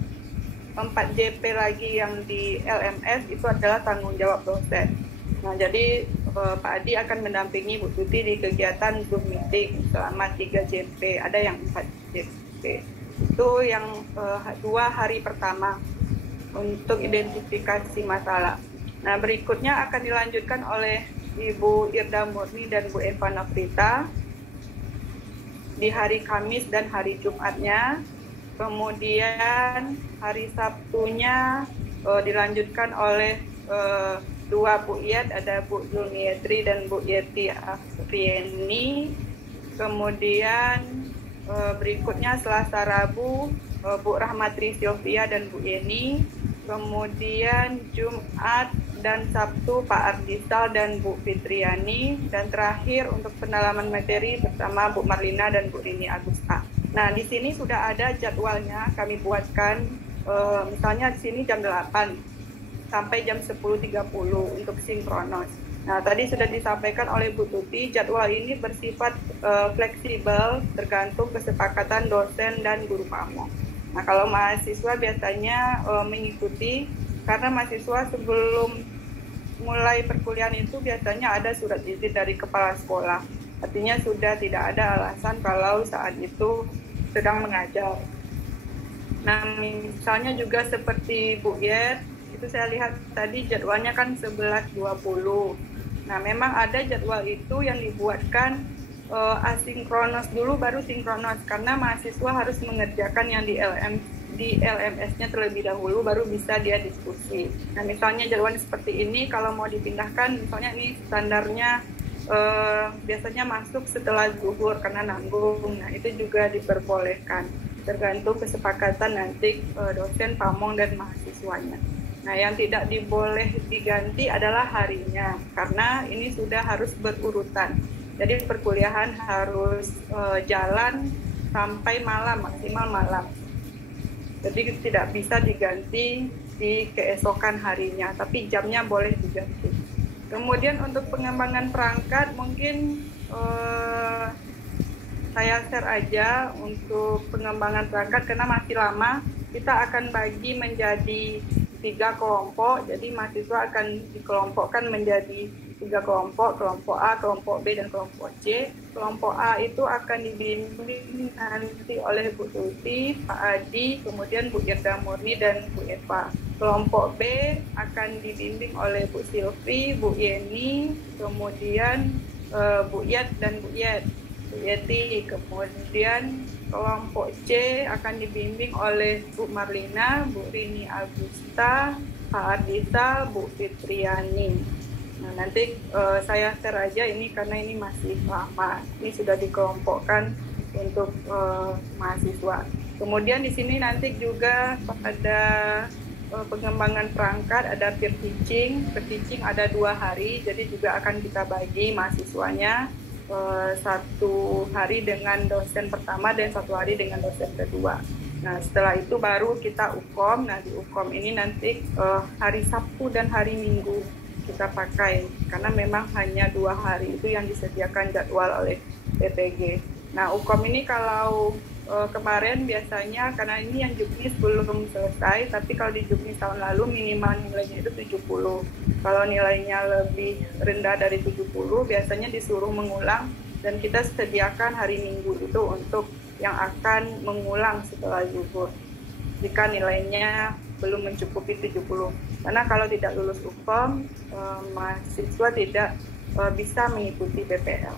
4 JP lagi yang di LMS itu adalah tanggung jawab dosen. Nah, jadi Pak Adi akan mendampingi Bu Tuti di kegiatan Zoom meeting selama 3 JP, ada yang 4 JP. Itu yang 2 hari pertama untuk identifikasi masalah. Nah, berikutnya akan dilanjutkan oleh Ibu Irda Murni dan Bu Eva Nafrita di hari Kamis dan hari Jumatnya. Kemudian hari Sabtunya dilanjutkan oleh 2 Bu Iyad, ada Bu Zulmietri dan Bu Yeti Afrieni. Kemudian berikutnya Selasa Rabu Bu Rahmatri Sylvia dan Bu Yeni. Kemudian Jumat dan Sabtu Pak Ardisal dan Bu Fitriani. Dan terakhir untuk pendalaman materi bersama Bu Marlina dan Bu Rini Agusta. Nah, di sini sudah ada jadwalnya kami buatkan, misalnya di sini jam 8 sampai jam 10.30 untuk sinkronos. Nah, tadi sudah disampaikan oleh Bu Tuti, jadwal ini bersifat fleksibel tergantung kesepakatan dosen dan guru pamong. Nah, kalau mahasiswa biasanya mengikuti, karena mahasiswa sebelum mulai perkuliahan itu biasanya ada surat izin dari kepala sekolah. Artinya sudah tidak ada alasan kalau saat itu sedang mengajar. Nah, misalnya juga seperti Bu Yet, itu saya lihat tadi jadwalnya kan 11.20. Nah, memang ada jadwal itu yang dibuatkan asinkronos dulu baru sinkronos, karena mahasiswa harus mengerjakan yang di LMS-nya terlebih dahulu baru bisa dia diskusi. Nah, misalnya jadwalnya seperti ini, kalau mau dipindahkan, misalnya ini standarnya biasanya masuk setelah zuhur karena nanggung. Nah, itu juga diperbolehkan tergantung kesepakatan nanti dosen, pamong, dan mahasiswanya. Nah, yang tidak diboleh diganti adalah harinya, karena ini sudah harus berurutan. Jadi perkuliahan harus jalan sampai malam, maksimal malam. Jadi tidak bisa diganti di keesokan harinya, tapi jamnya boleh diganti. Kemudian untuk pengembangan perangkat mungkin saya share aja untuk pengembangan perangkat karena masih lama. Kita akan bagi menjadi 3 kelompok, jadi mahasiswa akan dikelompokkan menjadi 3 kelompok, kelompok A, kelompok B, dan kelompok C. Kelompok A itu akan dibimbing nanti oleh Bu Tuti, Pak Adi, kemudian Bu Irda Murni, dan Bu Eva. Kelompok B akan dibimbing oleh Bu Silvi, Bu Yeni, kemudian Bu Yat dan Bu Yeti. Kemudian kelompok C akan dibimbing oleh Bu Marlina, Bu Rini Agusta, Pak Ardita, Bu Fitriani. Nah, nanti saya share aja ini karena ini masih lama. Ini sudah dikelompokkan untuk mahasiswa. Kemudian di sini nanti juga pada pengembangan perangkat ada peer teaching. Peer teaching ada 2 hari, jadi juga akan kita bagi mahasiswanya 1 hari dengan dosen pertama dan 1 hari dengan dosen kedua. Nah, setelah itu baru kita UKOM. Nah, di UKOM ini nanti hari Sabtu dan hari Minggu kita pakai karena memang hanya 2 hari itu yang disediakan jadwal oleh PPG. Nah, UKOM ini kalau kemarin biasanya karena ini yang juknis belum selesai, tapi kalau di juknis tahun lalu minimal nilainya itu 70. Kalau nilainya lebih rendah dari 70 biasanya disuruh mengulang dan kita sediakan hari Minggu itu untuk yang akan mengulang setelah zuhur jika nilainya belum mencukupi 70. Karena kalau tidak lulus UKOM, mahasiswa tidak bisa mengikuti PPL.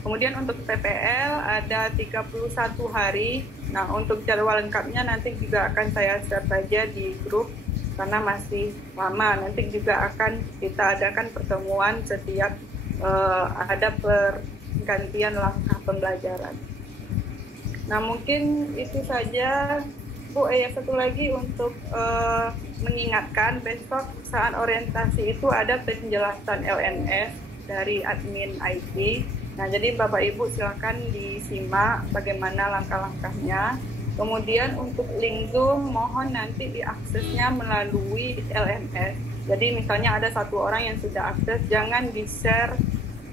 Kemudian untuk PPL ada 31 hari. Nah, untuk jadwal lengkapnya nanti juga akan saya share saja di grup karena masih lama. Nanti juga akan kita adakan pertemuan setiap ada pergantian langkah pembelajaran. Nah, mungkin itu saja Bu. Satu lagi untuk mengingatkan, besok saat orientasi itu ada penjelasan LNS dari admin IT. Nah, jadi Bapak Ibu silakan disimak bagaimana langkah-langkahnya. Kemudian untuk link Zoom mohon nanti diaksesnya melalui LMS. Jadi misalnya ada 1 orang yang sudah akses, jangan di-share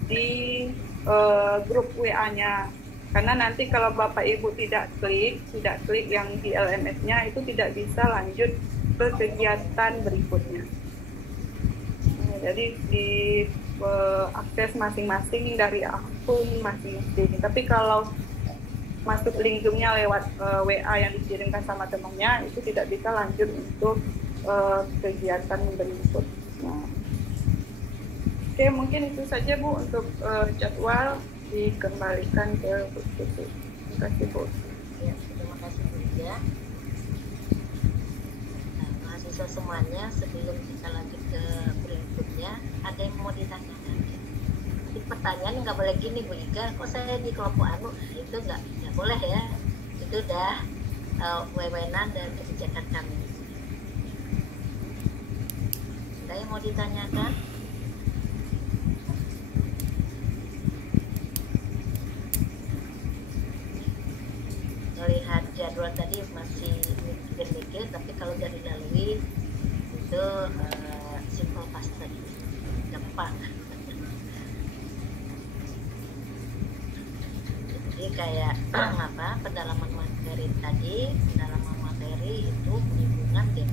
di grup WA-nya. Karena nanti kalau Bapak Ibu tidak klik yang di LMS-nya itu tidak bisa lanjut ke kegiatan berikutnya. Nah, jadi di akses masing-masing dari akun masing-masing. Tapi kalau masuk link Zoom-nya lewat WA yang dikirimkan sama temannya itu tidak bisa lanjut untuk kegiatan berikutnya. Oke, mungkin itu saja Bu untuk jadwal, dikembalikan ke Bu Tuti. Terima kasih Bu. Ya, terima kasih Bu ya. Nah, mahasiswa semuanya sebelum kita lanjut ke berikutnya, ada yang mau ditanyakan? Jadi pertanyaan nggak boleh gini Bu Ika, kok saya di kelompok anu? Itu nggak boleh ya. Itu udah wewenang dan kebijakan kami. Ada yang mau ditanyakan? Melihat jadwal tadi masih mikir-mikir, tapi kalau dari lalui itu simple fast tadi, gampang. Jadi kayak pendalaman materi tadi, pendalaman materi itu penyambungan deh.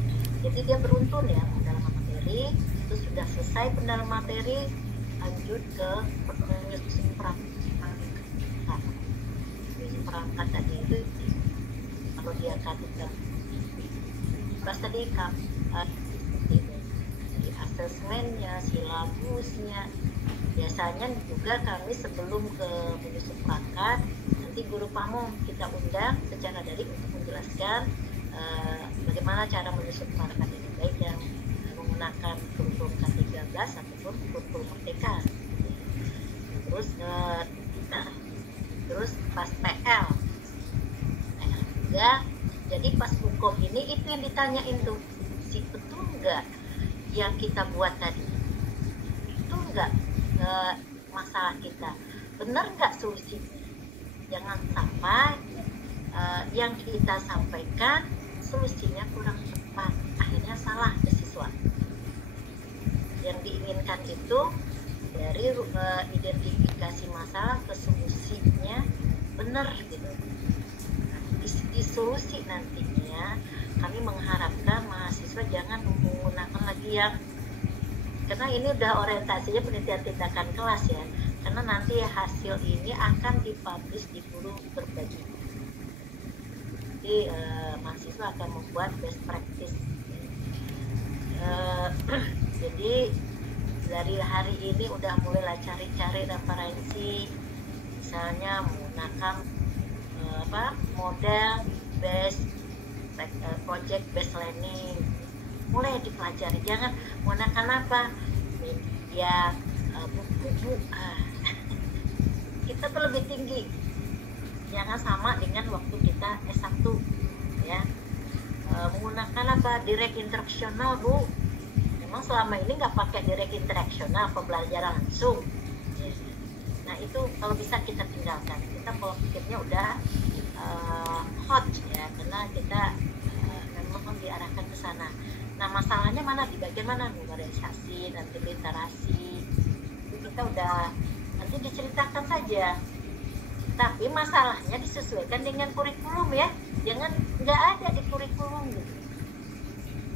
Jadi dia beruntun ya, pendalaman materi itu sudah selesai pendalaman materi, lanjut ke penyusun perangkat tadi itu kalau dia katakan pas tadi di asesmennya, silabusnya, biasanya juga kami sebelum ke menyusun perangkat nanti guru pamong kita undang secara daring untuk menjelaskan bagaimana cara menyusun perangkat ini, baik yang menggunakan kurikulum K13 ataupun kurikulum Merdeka. Terus pas PL juga, jadi pas hukum ini itu yang ditanyain tuh, si betul nggak yang kita buat tadi, itu nggak masalah kita, benar nggak solusinya. jangan sampai yang kita sampaikan solusinya kurang tepat, akhirnya salah ke siswa. Yang diinginkan itu dari identifikasi masalah ke solusinya benar gitu. Nah, di solusi nantinya kami mengharapkan mahasiswa jangan menggunakan lagi yang, karena ini udah orientasinya penelitian tindakan kelas ya, karena nanti hasil ini akan dipublish di guru berbagi. Jadi mahasiswa akan membuat best practice. Jadi dari hari ini udah mulailah cari-cari referensi, misalnya menggunakan model based project based learning, mulai dipelajari. Jangan menggunakan apa media buku-buku. Kita tuh lebih tinggi, jangan sama dengan waktu kita S1 ya. Menggunakan apa direct instruksional Bu, memang selama ini nggak pakai direct instruksional, pembelajaran langsung ya. Nah itu kalau bisa kita tinggalkan, kita pola pikirnya udah hot ya, karena kita memang diarahkan ke sana. Nah masalahnya mana, di bagian mana, numerisasi, nanti literasi itu kita udah nanti diceritakan saja, tapi masalahnya disesuaikan dengan kurikulum ya, jangan nggak ada di kurikulum gitu.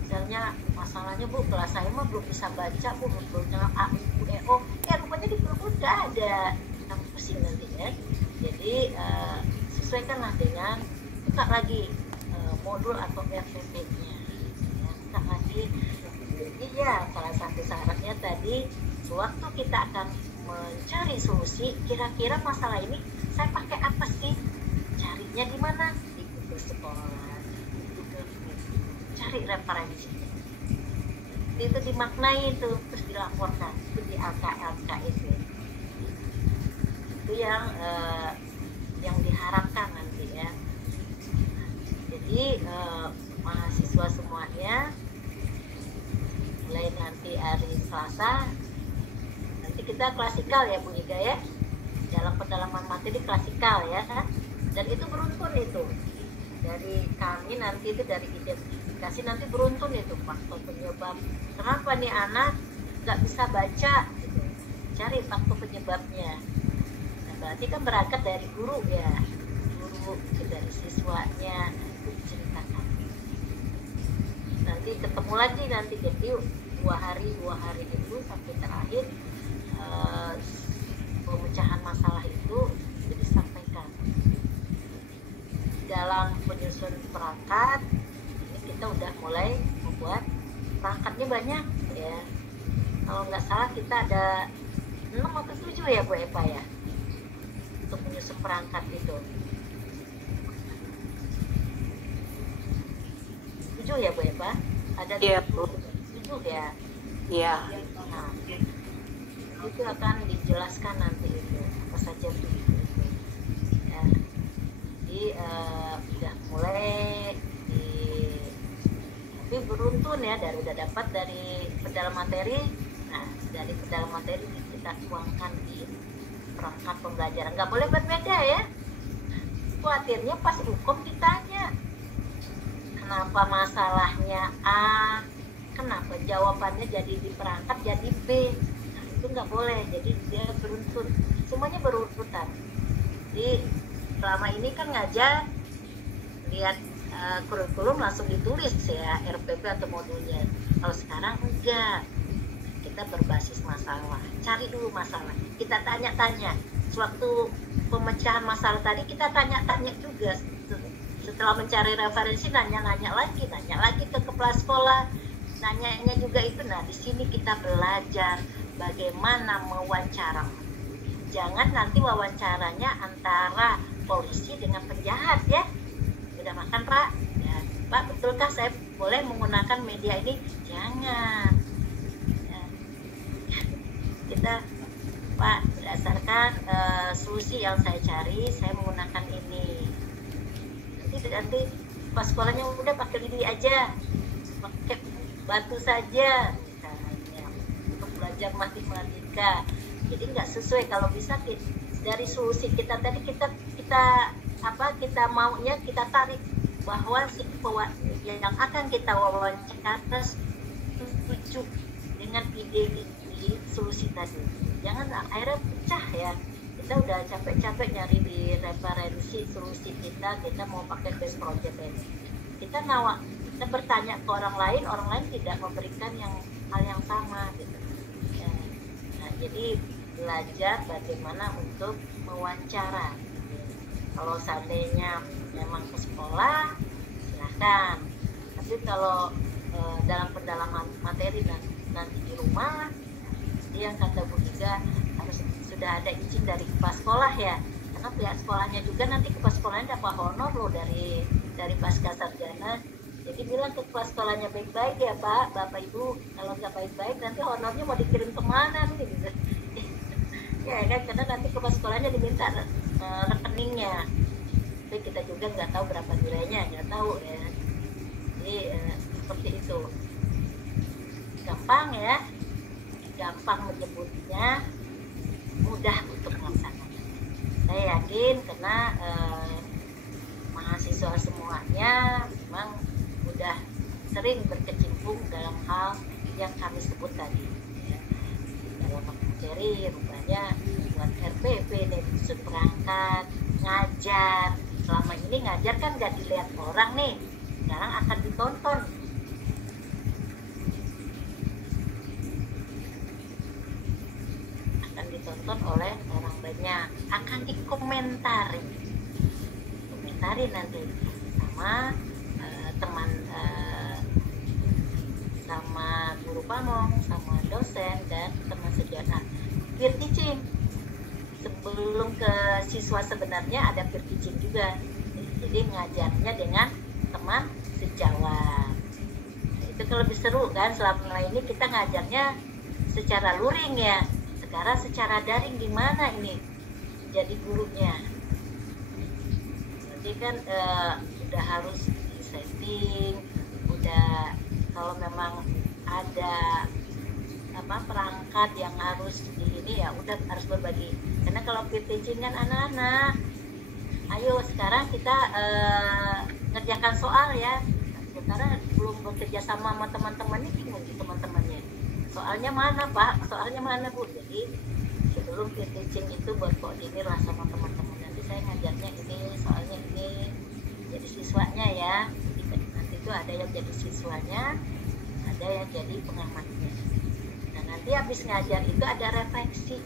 Misalnya masalahnya Bu, kelas saya mah belum bisa baca Bu, belum kenal A, U, E, O, ya rupanya di kurikulum nggak ada, kita pusing nanti ya. Jadi sesuaikanlah dengan, buka lagi modul atau RPP-nya ya, buka lagi. Iya, salah satu syaratnya tadi sewaktu kita akan mencari solusi, kira-kira masalah ini saya pakai apa sih, carinya di mana, di Google Sekolah, di Google Meet, cari referensinya, itu dimaknai itu, terus dilaporkan itu di LK itu yang diharapkan nanti ya. Jadi mahasiswa semuanya mulai nanti hari Selasa, nanti kita klasikal ya Bu Ida ya, dalam pendalaman materi klasikal ya, dan itu beruntun itu dari kami nanti, itu dari identifikasi nanti beruntun itu faktor penyebab kenapa nih anak nggak bisa baca gitu. Cari faktor penyebabnya. Nah, berarti kan berangkat dari guru ya, guru dari siswanya itu diceritakan. Nanti ketemu lagi nanti, jadi 2 hari itu sampai terakhir pemecahan masalah itu disampaikan. Dalam penyusun perangkat ini kita udah mulai membuat perangkatnya banyak ya. Kalau nggak salah kita ada 6 atau 7 ya Bu Eva ya, untuk menyusun perangkat itu. 7 ya Bu Eva? Ada 7 ya? Iya. Nah, itu akan dijelaskan nanti itu apa saja itu ya. Jadi udah mulai tapi beruntun ya, dari udah dapat dari pedal materi. Nah dari pedal materi kita tuangkan di perangkat pembelajaran, nggak boleh berbeda ya. Khawatirnya pas hukum ditanya kenapa masalahnya A, kenapa jawabannya jadi di perangkat jadi B, nah itu nggak boleh. Jadi dia beruntun, semuanya berurutan. Jadi selama ini kan ngajar lihat kurikulum langsung ditulis ya RPP atau modulnya. Kalau sekarang enggak, kita berbasis masalah, cari dulu masalah, kita tanya-tanya. Sewaktu pemecahan masalah tadi kita tanya-tanya juga, setelah mencari referensi nanya-nanya lagi ke kepala sekolah, nanyanya juga itu. Nah di sini kita belajar bagaimana mewawancara. Jangan nanti wawancaranya antara polisi dengan penjahat ya. Udah makan Pak? Ya, Pak betulkah saya boleh menggunakan media ini? Jangan ya. Kita Pak berdasarkan solusi yang saya cari, saya menggunakan ini. Nanti pas sekolahnya udah pakai ini aja, pakai batu saja misalnya untuk belajar matematika. Jadi nggak sesuai. Kalau bisa dari solusi kita tadi kita kita maunya kita tarik bahwa yang akan kita wawancara setuju dengan ide solusi tadi. Jangan akhirnya pecah ya. Kita udah capek-capek nyari di referensi solusi kita mau pakai best project ini. Kita bertanya ke orang lain tidak memberikan hal yang sama gitu. Nah, jadi belajar bagaimana untuk mewawancara. Kalau seandainya memang ke sekolah, silahkan. Tapi kalau dalam pendalaman materi nanti di rumah, yang kata Bu Iga harus sudah ada izin dari kepala sekolah ya. Karena pihak sekolahnya juga nanti kepala sekolahnya dapat honor loh dari pasca sarjana. Jadi bilang ke kepala sekolahnya baik-baik ya Pak, Bapak Ibu, kalau nggak baik-baik nanti honornya mau dikirim kemana nih gitu. Ya kan, karena nanti kepala sekolahnya diminta rekeningnya. Tapi kita juga nggak tahu berapa nilainya, nggak tahu ya. Jadi seperti itu. Gampang ya, gampang menyebutnya, mudah untuk melaksanakan. Saya yakin karena mahasiswa semuanya memang udah sering berkecimpung dalam hal yang kami sebut tadi ya. Dalam materi rupanya buat RPP nih, maksud perangkat, ngajar. Selama ini ngajar kan nggak dilihat orang nih, sekarang akan ditonton. Akan ditonton oleh orang banyak, akan dikomentari nanti sama teman, sama guru pamong, sama dosen dan teman sejarah. Peer teaching, sebelum ke siswa sebenarnya ada peer teaching juga. Jadi ngajarnya dengan teman sejawat. Itu kalau lebih seru kan, selama ini kita ngajarnya secara luring ya. Sekarang secara daring gimana ini jadi gurunya? Berarti kan udah harus di setting, udah kalau memang ada perangkat yang harus di ini ya udah harus berbagi. Karena kalau peer teaching kan anak-anak, ayo sekarang kita ngerjakan soal ya. Sekarang belum bekerja sama teman-teman ini, bingung teman-temannya. Soalnya mana Pak? Soalnya mana Bu? Jadi sebelum peer teaching itu buat koordinir lah sama teman-teman. Nanti saya ngajarnya ini, soalnya ini. Jadi siswanya ya. Jadi nanti itu ada yang jadi siswanya, ada yang jadi pengamatnya. Nah nanti habis ngajar itu ada refleksi.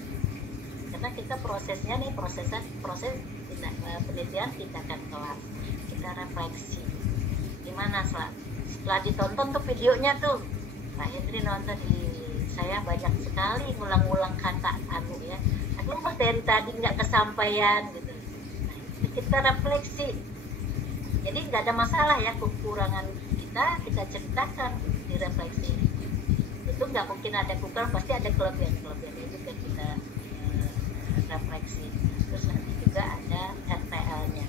Karena kita prosesnya nih proses penelitian tindakan kelas. Kita refleksi. Gimana setelah ditonton tuh videonya tuh, Pak Hendri nonton di saya banyak sekali ngulang-ngulang kata ya. Aduh materi tadi nggak kesampaian gitu. Nah, kita refleksi. Jadi nggak ada masalah ya kekurangan kita ceritakan di refleksi. Itu nggak mungkin ada kekurangan, pasti ada kelebihan-kelebihannya juga kita refleksi. Terus nanti juga ada RTL-nya.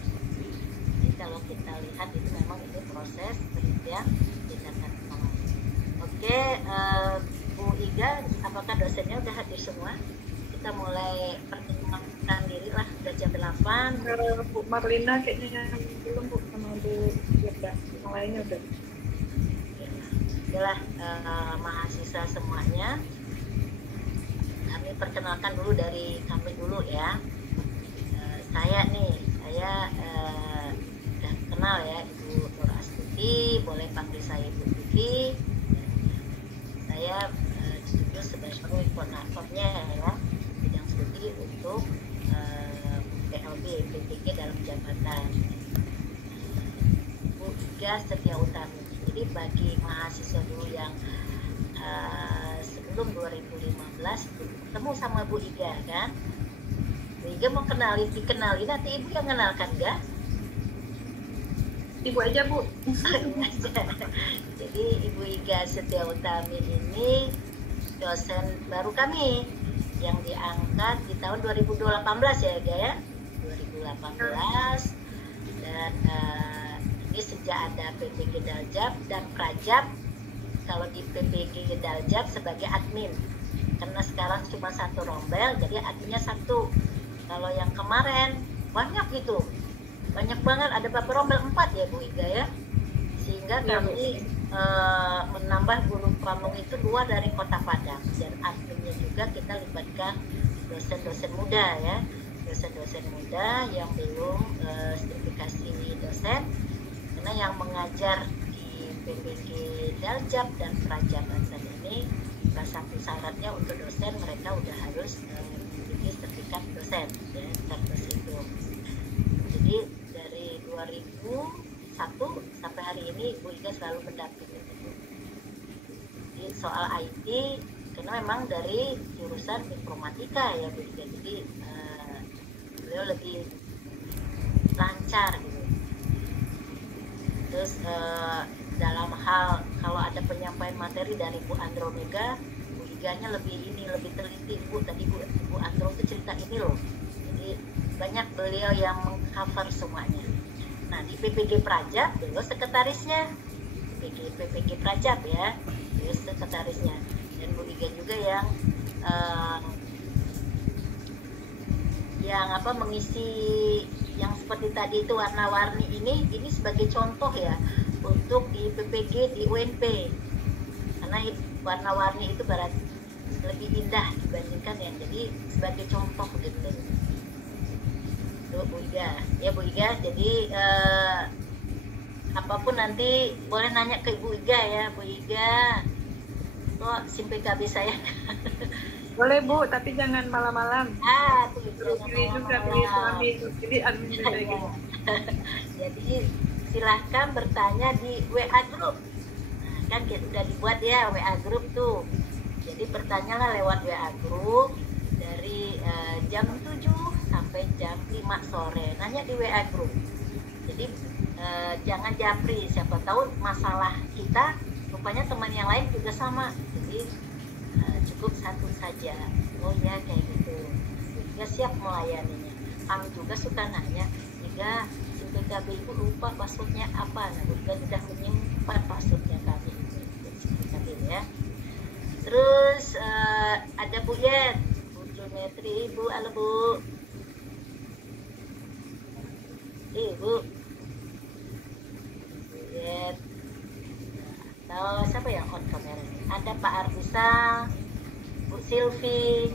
Jadi kalau kita lihat itu memang ini proses penelitian tindakan kelas. Oke, Bu Iga, apakah dosennya udah hadir semua? Kita mulai perkenalkan diri lah, udah jam 8. Bu Marlina kayaknya belum Bu, sama Bu Yudha, yang lainnya udah. Itulah mahasiswa semuanya. Kami perkenalkan dulu dari kami dulu ya. Saya udah kenal ya Ibu Nur Astuti, boleh panggil saya Ibu Tuti. Saya setuju sebagai koordinatornya ya, bidang studi untuk PLB PPG dalam jabatan. Bu Iga Setiautami. Jadi bagi mahasiswa dulu yang sebelum 2015 ketemu sama Bu Iga kan, Bu Iga mau dikenalin nanti Ibu yang kenalkan enggak? Ibu aja Bu. Jadi Ibu Iga Setiautami ini dosen baru kami yang diangkat di tahun 2018 ya Iga ya, 2018. Dan ini sejak ada PPG Daljab dan Prajab. Kalau di PPG Daljab sebagai admin, karena sekarang cuma satu rombel jadi adminnya satu. Kalau yang kemarin banyak gitu, banyak banget, ada rombel 4 ya Bu Iga ya, sehingga kami menambah guru pramung itu 2 dari Kota Padang, dan adminnya juga kita libatkan dosen-dosen muda ya, dosen-dosen muda yang belum sertifikasi dosen, karena yang mengajar di PPG Daljab dan Prajabatan ini salah satu syaratnya untuk dosen mereka udah harus memiliki sertifikat dosen ya, status itu. Jadi dari 2001 sampai hari ini Bu Iga selalu mendampingi itu. Jadi soal IT karena memang dari jurusan informatika ya Bu Iga, jadi beliau lebih lancar gitu. Terus dalam hal kalau ada penyampaian materi dari Bu Andromeda, Bu Iganya lebih teliti. Bu tadi Bu Andro itu cerita ini loh, jadi banyak beliau yang mengcover semuanya. Nah di PPG Prajab beliau sekretarisnya, PPG Prajab ya, beliau sekretarisnya, dan Bu Iga juga yang mengisi yang seperti tadi itu warna-warni ini sebagai contoh ya untuk di PPG di UNP, karena warna-warni itu barat lebih indah dibandingkan yang jadi sebagai contoh gitu. Tuh Bu Iga ya, Bu Iga, jadi apapun nanti boleh nanya ke Bu Iga ya, Bu Iga kok SIM PKB saya Boleh Bu, tapi jangan malam-malam. Tuh Pilih juga pilih suami, jadi admin juga gitu. Jadi silahkan bertanya di WA group. Nah, kan kita udah dibuat ya WA group tuh. Jadi bertanyalah lewat WA group dari jam 7 sampai jam 5 sore. Nanya di WA group. Jadi jangan japri, siapa tahu masalah kita rupanya teman yang lain juga sama. Jadi cukup satu saja. Oh ya kayak gitu. Juga siap melayaninya. Kami juga suka nanya, jika PKB itu lupa passwordnya apa, nah juga sudah menyimpan passwordnya kami PKB ya. Terus ada Bu Yet, Bu Geometri, Bu, halo Bu. Bu Yet, atau siapa yang on kamera? Ada Pak Ardusa, Bu Silvi,